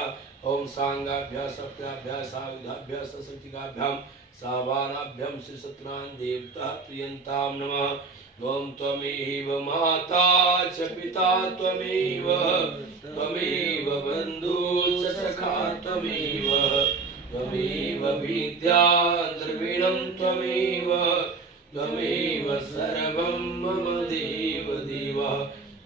ओम सांगाभ्यां सप्ताभ्यां सायुधाभ्यां सशक्तिकाभ्यां सावानाभ्यां श्री सत्यनारायण देवता प्रियंतां नमः। ओम त्वमेव माता च पिता त्वमेव त्वमेव बन्धु च सखा त्वमेव त्वमेव विद्या द्रविणं त्वमेव त्वमेव सर्वं मम देव देव।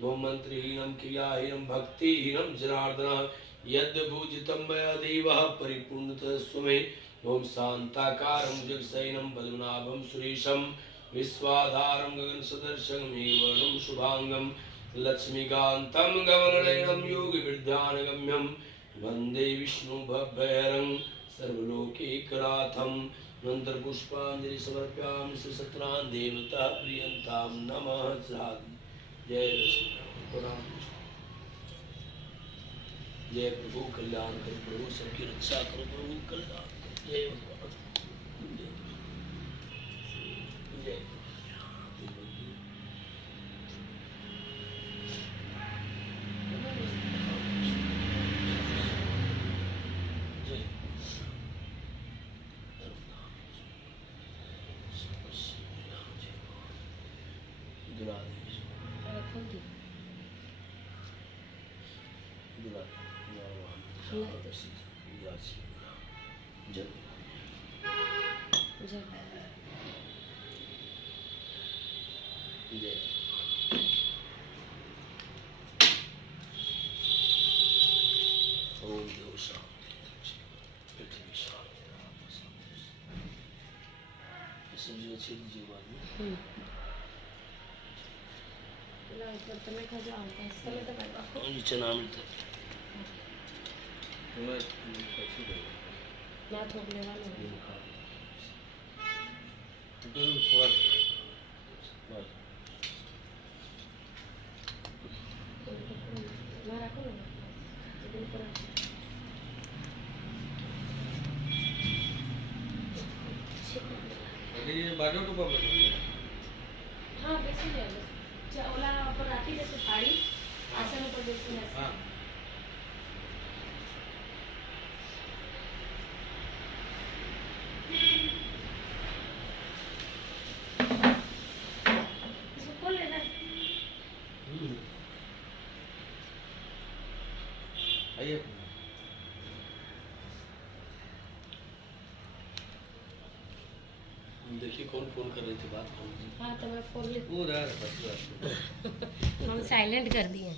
ओम मंत्रहीनं क्रियाहीनं भक्तिहीनं जनार्दन यद्पूजितं मया देवः परिपूर्णतः स्वमे। ओम शान्ताकारं जगशयनं पद्मनाभं सुरेशं विश्वाधारं गगनसदृशं शुभांगं लक्ष्मीकान्तं गगननयनं योगिविद्यानगम्यं वन्दे विष्णु भवभयहरं सर्वलोकैकनाथं। नंतर पुष्पांजलि समर्पयामि श्री सत्यनारायण देवता प्रियंतां नमः। जय प्रणाम। जय प्रभु कल्याण करो प्रभु सबकी रक्षा करो प्रभु कल्याण करो। जय भगवान जय चना मिलता ना थोड़ने वाला ना रखो ना बाजू तो पापा हाँ बेसी जाएगा चावला पर आती जैसे साड़ी आसन पर बेसी है। हाँ इसको खोल लेना। आइए देखिए कौन फोन कर रही थी बात कौन। हाँ तो मैं फोन ले पूरा हम साइलेंट कर दिए।